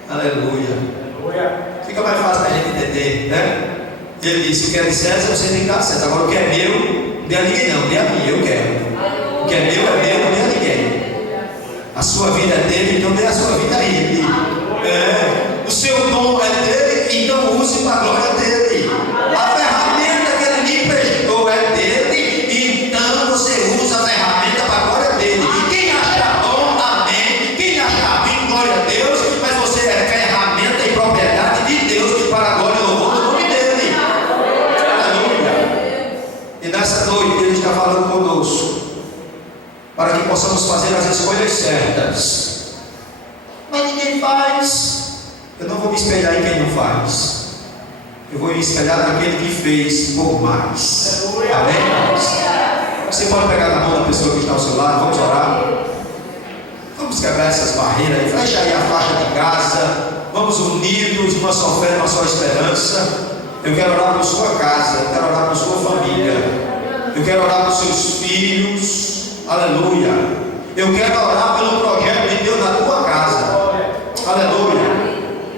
Aleluia. Fica mais fácil para a gente entender, né? Ele disse: o que é de César você tem que dar a César, agora o que é meu, não dê a ninguém não, dê a mim, eu quero. O que é meu, não dê a ninguém. A sua vida é dele, então dê a sua vida a Ele. O seu dom é dele, então use para a glória dele. A ferramenta que Ele lhe prestou é dele, então você usa a ferramenta para a glória dele. Quem achar bom, amém. Quem achar ruim, glória a Deus. Mas você é ferramenta e propriedade de Deus para a glória e louvor do nome dele. Aleluia. E nessa noite Ele está falando conosco para que possamos fazer as escolhas certas. Mas ninguém faz. Eu não vou me espelhar em quem não faz. Eu vou me espelhar naquele que fez por mais. Amém? Você pode pegar na mão da pessoa que está ao seu lado. Vamos orar. Vamos quebrar essas barreiras aí. Fecha aí a faixa de casa. Vamos unidos numa só fé, numa só esperança. Eu quero orar por sua casa. Eu quero orar por sua família. Eu quero orar por seus filhos. Aleluia. Eu quero orar pelo projeto de Deus na tua casa. Aleluia.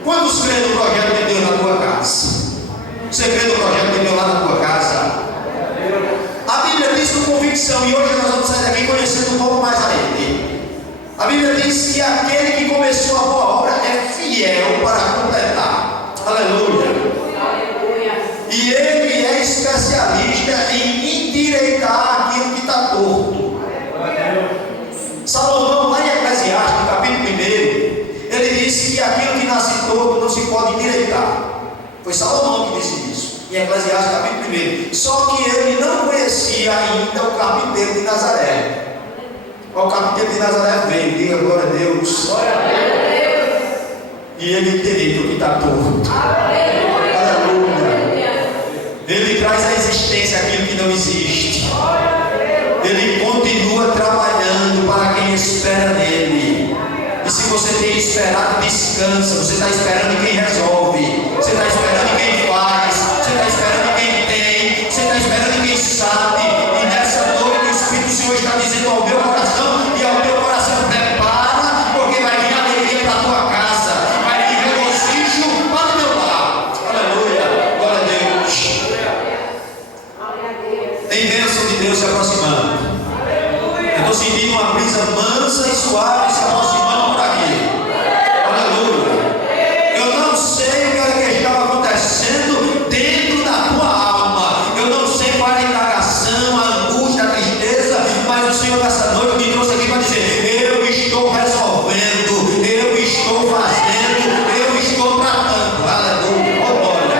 Quantos creem no projeto de Deus na tua casa? Você crê no projeto de Deus lá na tua casa? A Bíblia diz com convicção, e hoje nós vamos sair daqui conhecendo um pouco mais a Ele. A Bíblia diz que aquele que começou a boa obra é fiel para completar. Aleluia. E ele é especialista em endireitar aquilo que está torto. Salomão, lá em Eclesiastes, no capítulo 1, ele disse que aquilo que nasce torto não se pode endireitar. Foi Salomão que disse isso, em Eclesiastes, capítulo 1. Só que ele não conhecia ainda o carpinteiro de Nazaré. O carpinteiro de Nazaré veio, diga glória a Deus. Glória a Deus. E ele endireita o que está torto. Aleluia. Ele traz à existência aquilo que não existe. Ele continua trabalhando para quem espera nele. E se você tem esperado, descansa. Você está esperando em quem resolve. Você está esperando em quem faz. Você está esperando em quem tem. Você está esperando em quem sabe. E nessa noite o Espírito do Senhor está dizendo ao meu coração e ao teu coração: prepara, porque vai vir alegria para a tua casa. Vai vir regozijo para o teu lar. Aleluia. Glória a Deus. Tem bênção de Deus se aproximando. Eu estou sentindo uma brisa mansa e suave se aproximando por aqui. Aleluia. Eu não sei o que era que estava acontecendo dentro da tua alma. Eu não sei qual era a indagação, a angústia, a tristeza, mas o Senhor nessa noite me trouxe aqui para dizer: eu estou resolvendo, eu estou fazendo, eu estou tratando. Aleluia. Oh, glória.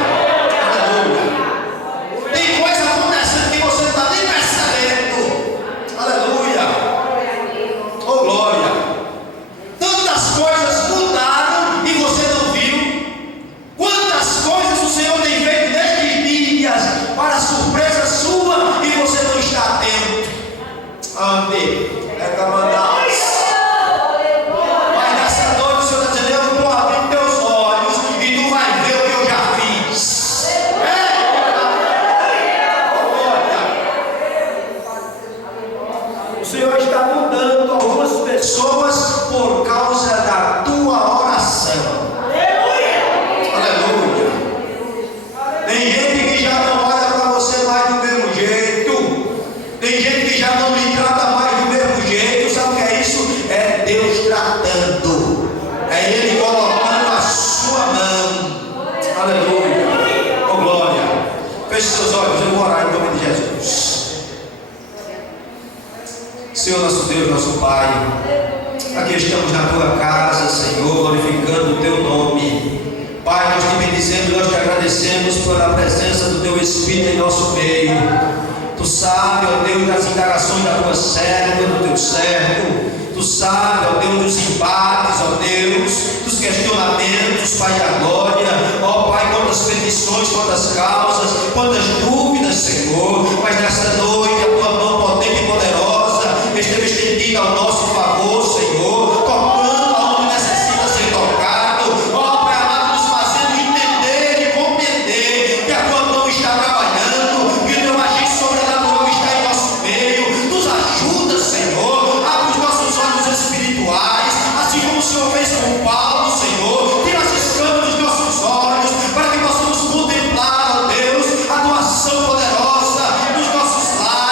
Aleluia. Tem coisa acontecendo que você não está nem percebendo. Aleluia. Oh, glória. Tantas coisas mudaram e você não viu. Quantas coisas o Senhor tem feito nestes dias para surpresa sua e você não está atento. Amém. É camarada. Mas nessa noite o Senhor está dizendo: eu estou abrindo teus olhos e tu vai ver o que eu já fiz. O Senhor está mudando algumas pessoas por causa da tua oração. Aleluia. Tem gente que já não olha para você mais do mesmo jeito. Tem gente que já não lhe trata mais do mesmo jeito. Sabe o que é isso? É Deus tratando. É Ele colocando a sua mão. Aleluia. Oh, glória. Feche seus olhos, eu vou orar em nome de Jesus. Senhor nosso Deus, nosso Pai, aqui estamos na tua casa, Senhor, glorificando o teu nome. Pai, nós te bendizemos, nós te agradecemos pela presença do teu Espírito em nosso meio. Tu sabes, ó Deus, das indagações da tua serva, do teu servo. Tu sabes, ó Deus, dos embates, ó Deus, dos questionamentos, Pai da glória. Ó Pai, quantas petições, quantas causas, quantas dúvidas, Senhor. Mas nesta noite a tua mão potente e poderosa esteve estendida ao nosso favor, Senhor, tocando aonde necessita ser tocado. Ó Pai amado, nos fazendo entender e compreender que a tua mão está trabalhando, que o teu agir sobrenatural está em nosso meio. Nos ajuda, Senhor, abre os nossos olhos espirituais, assim como o Senhor fez com Paulo, Senhor. Tira as escamas dos nossos olhos, para que possamos contemplar, ó Deus, a tua ação poderosa nos nossos lares.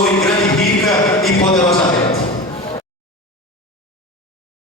foi grande.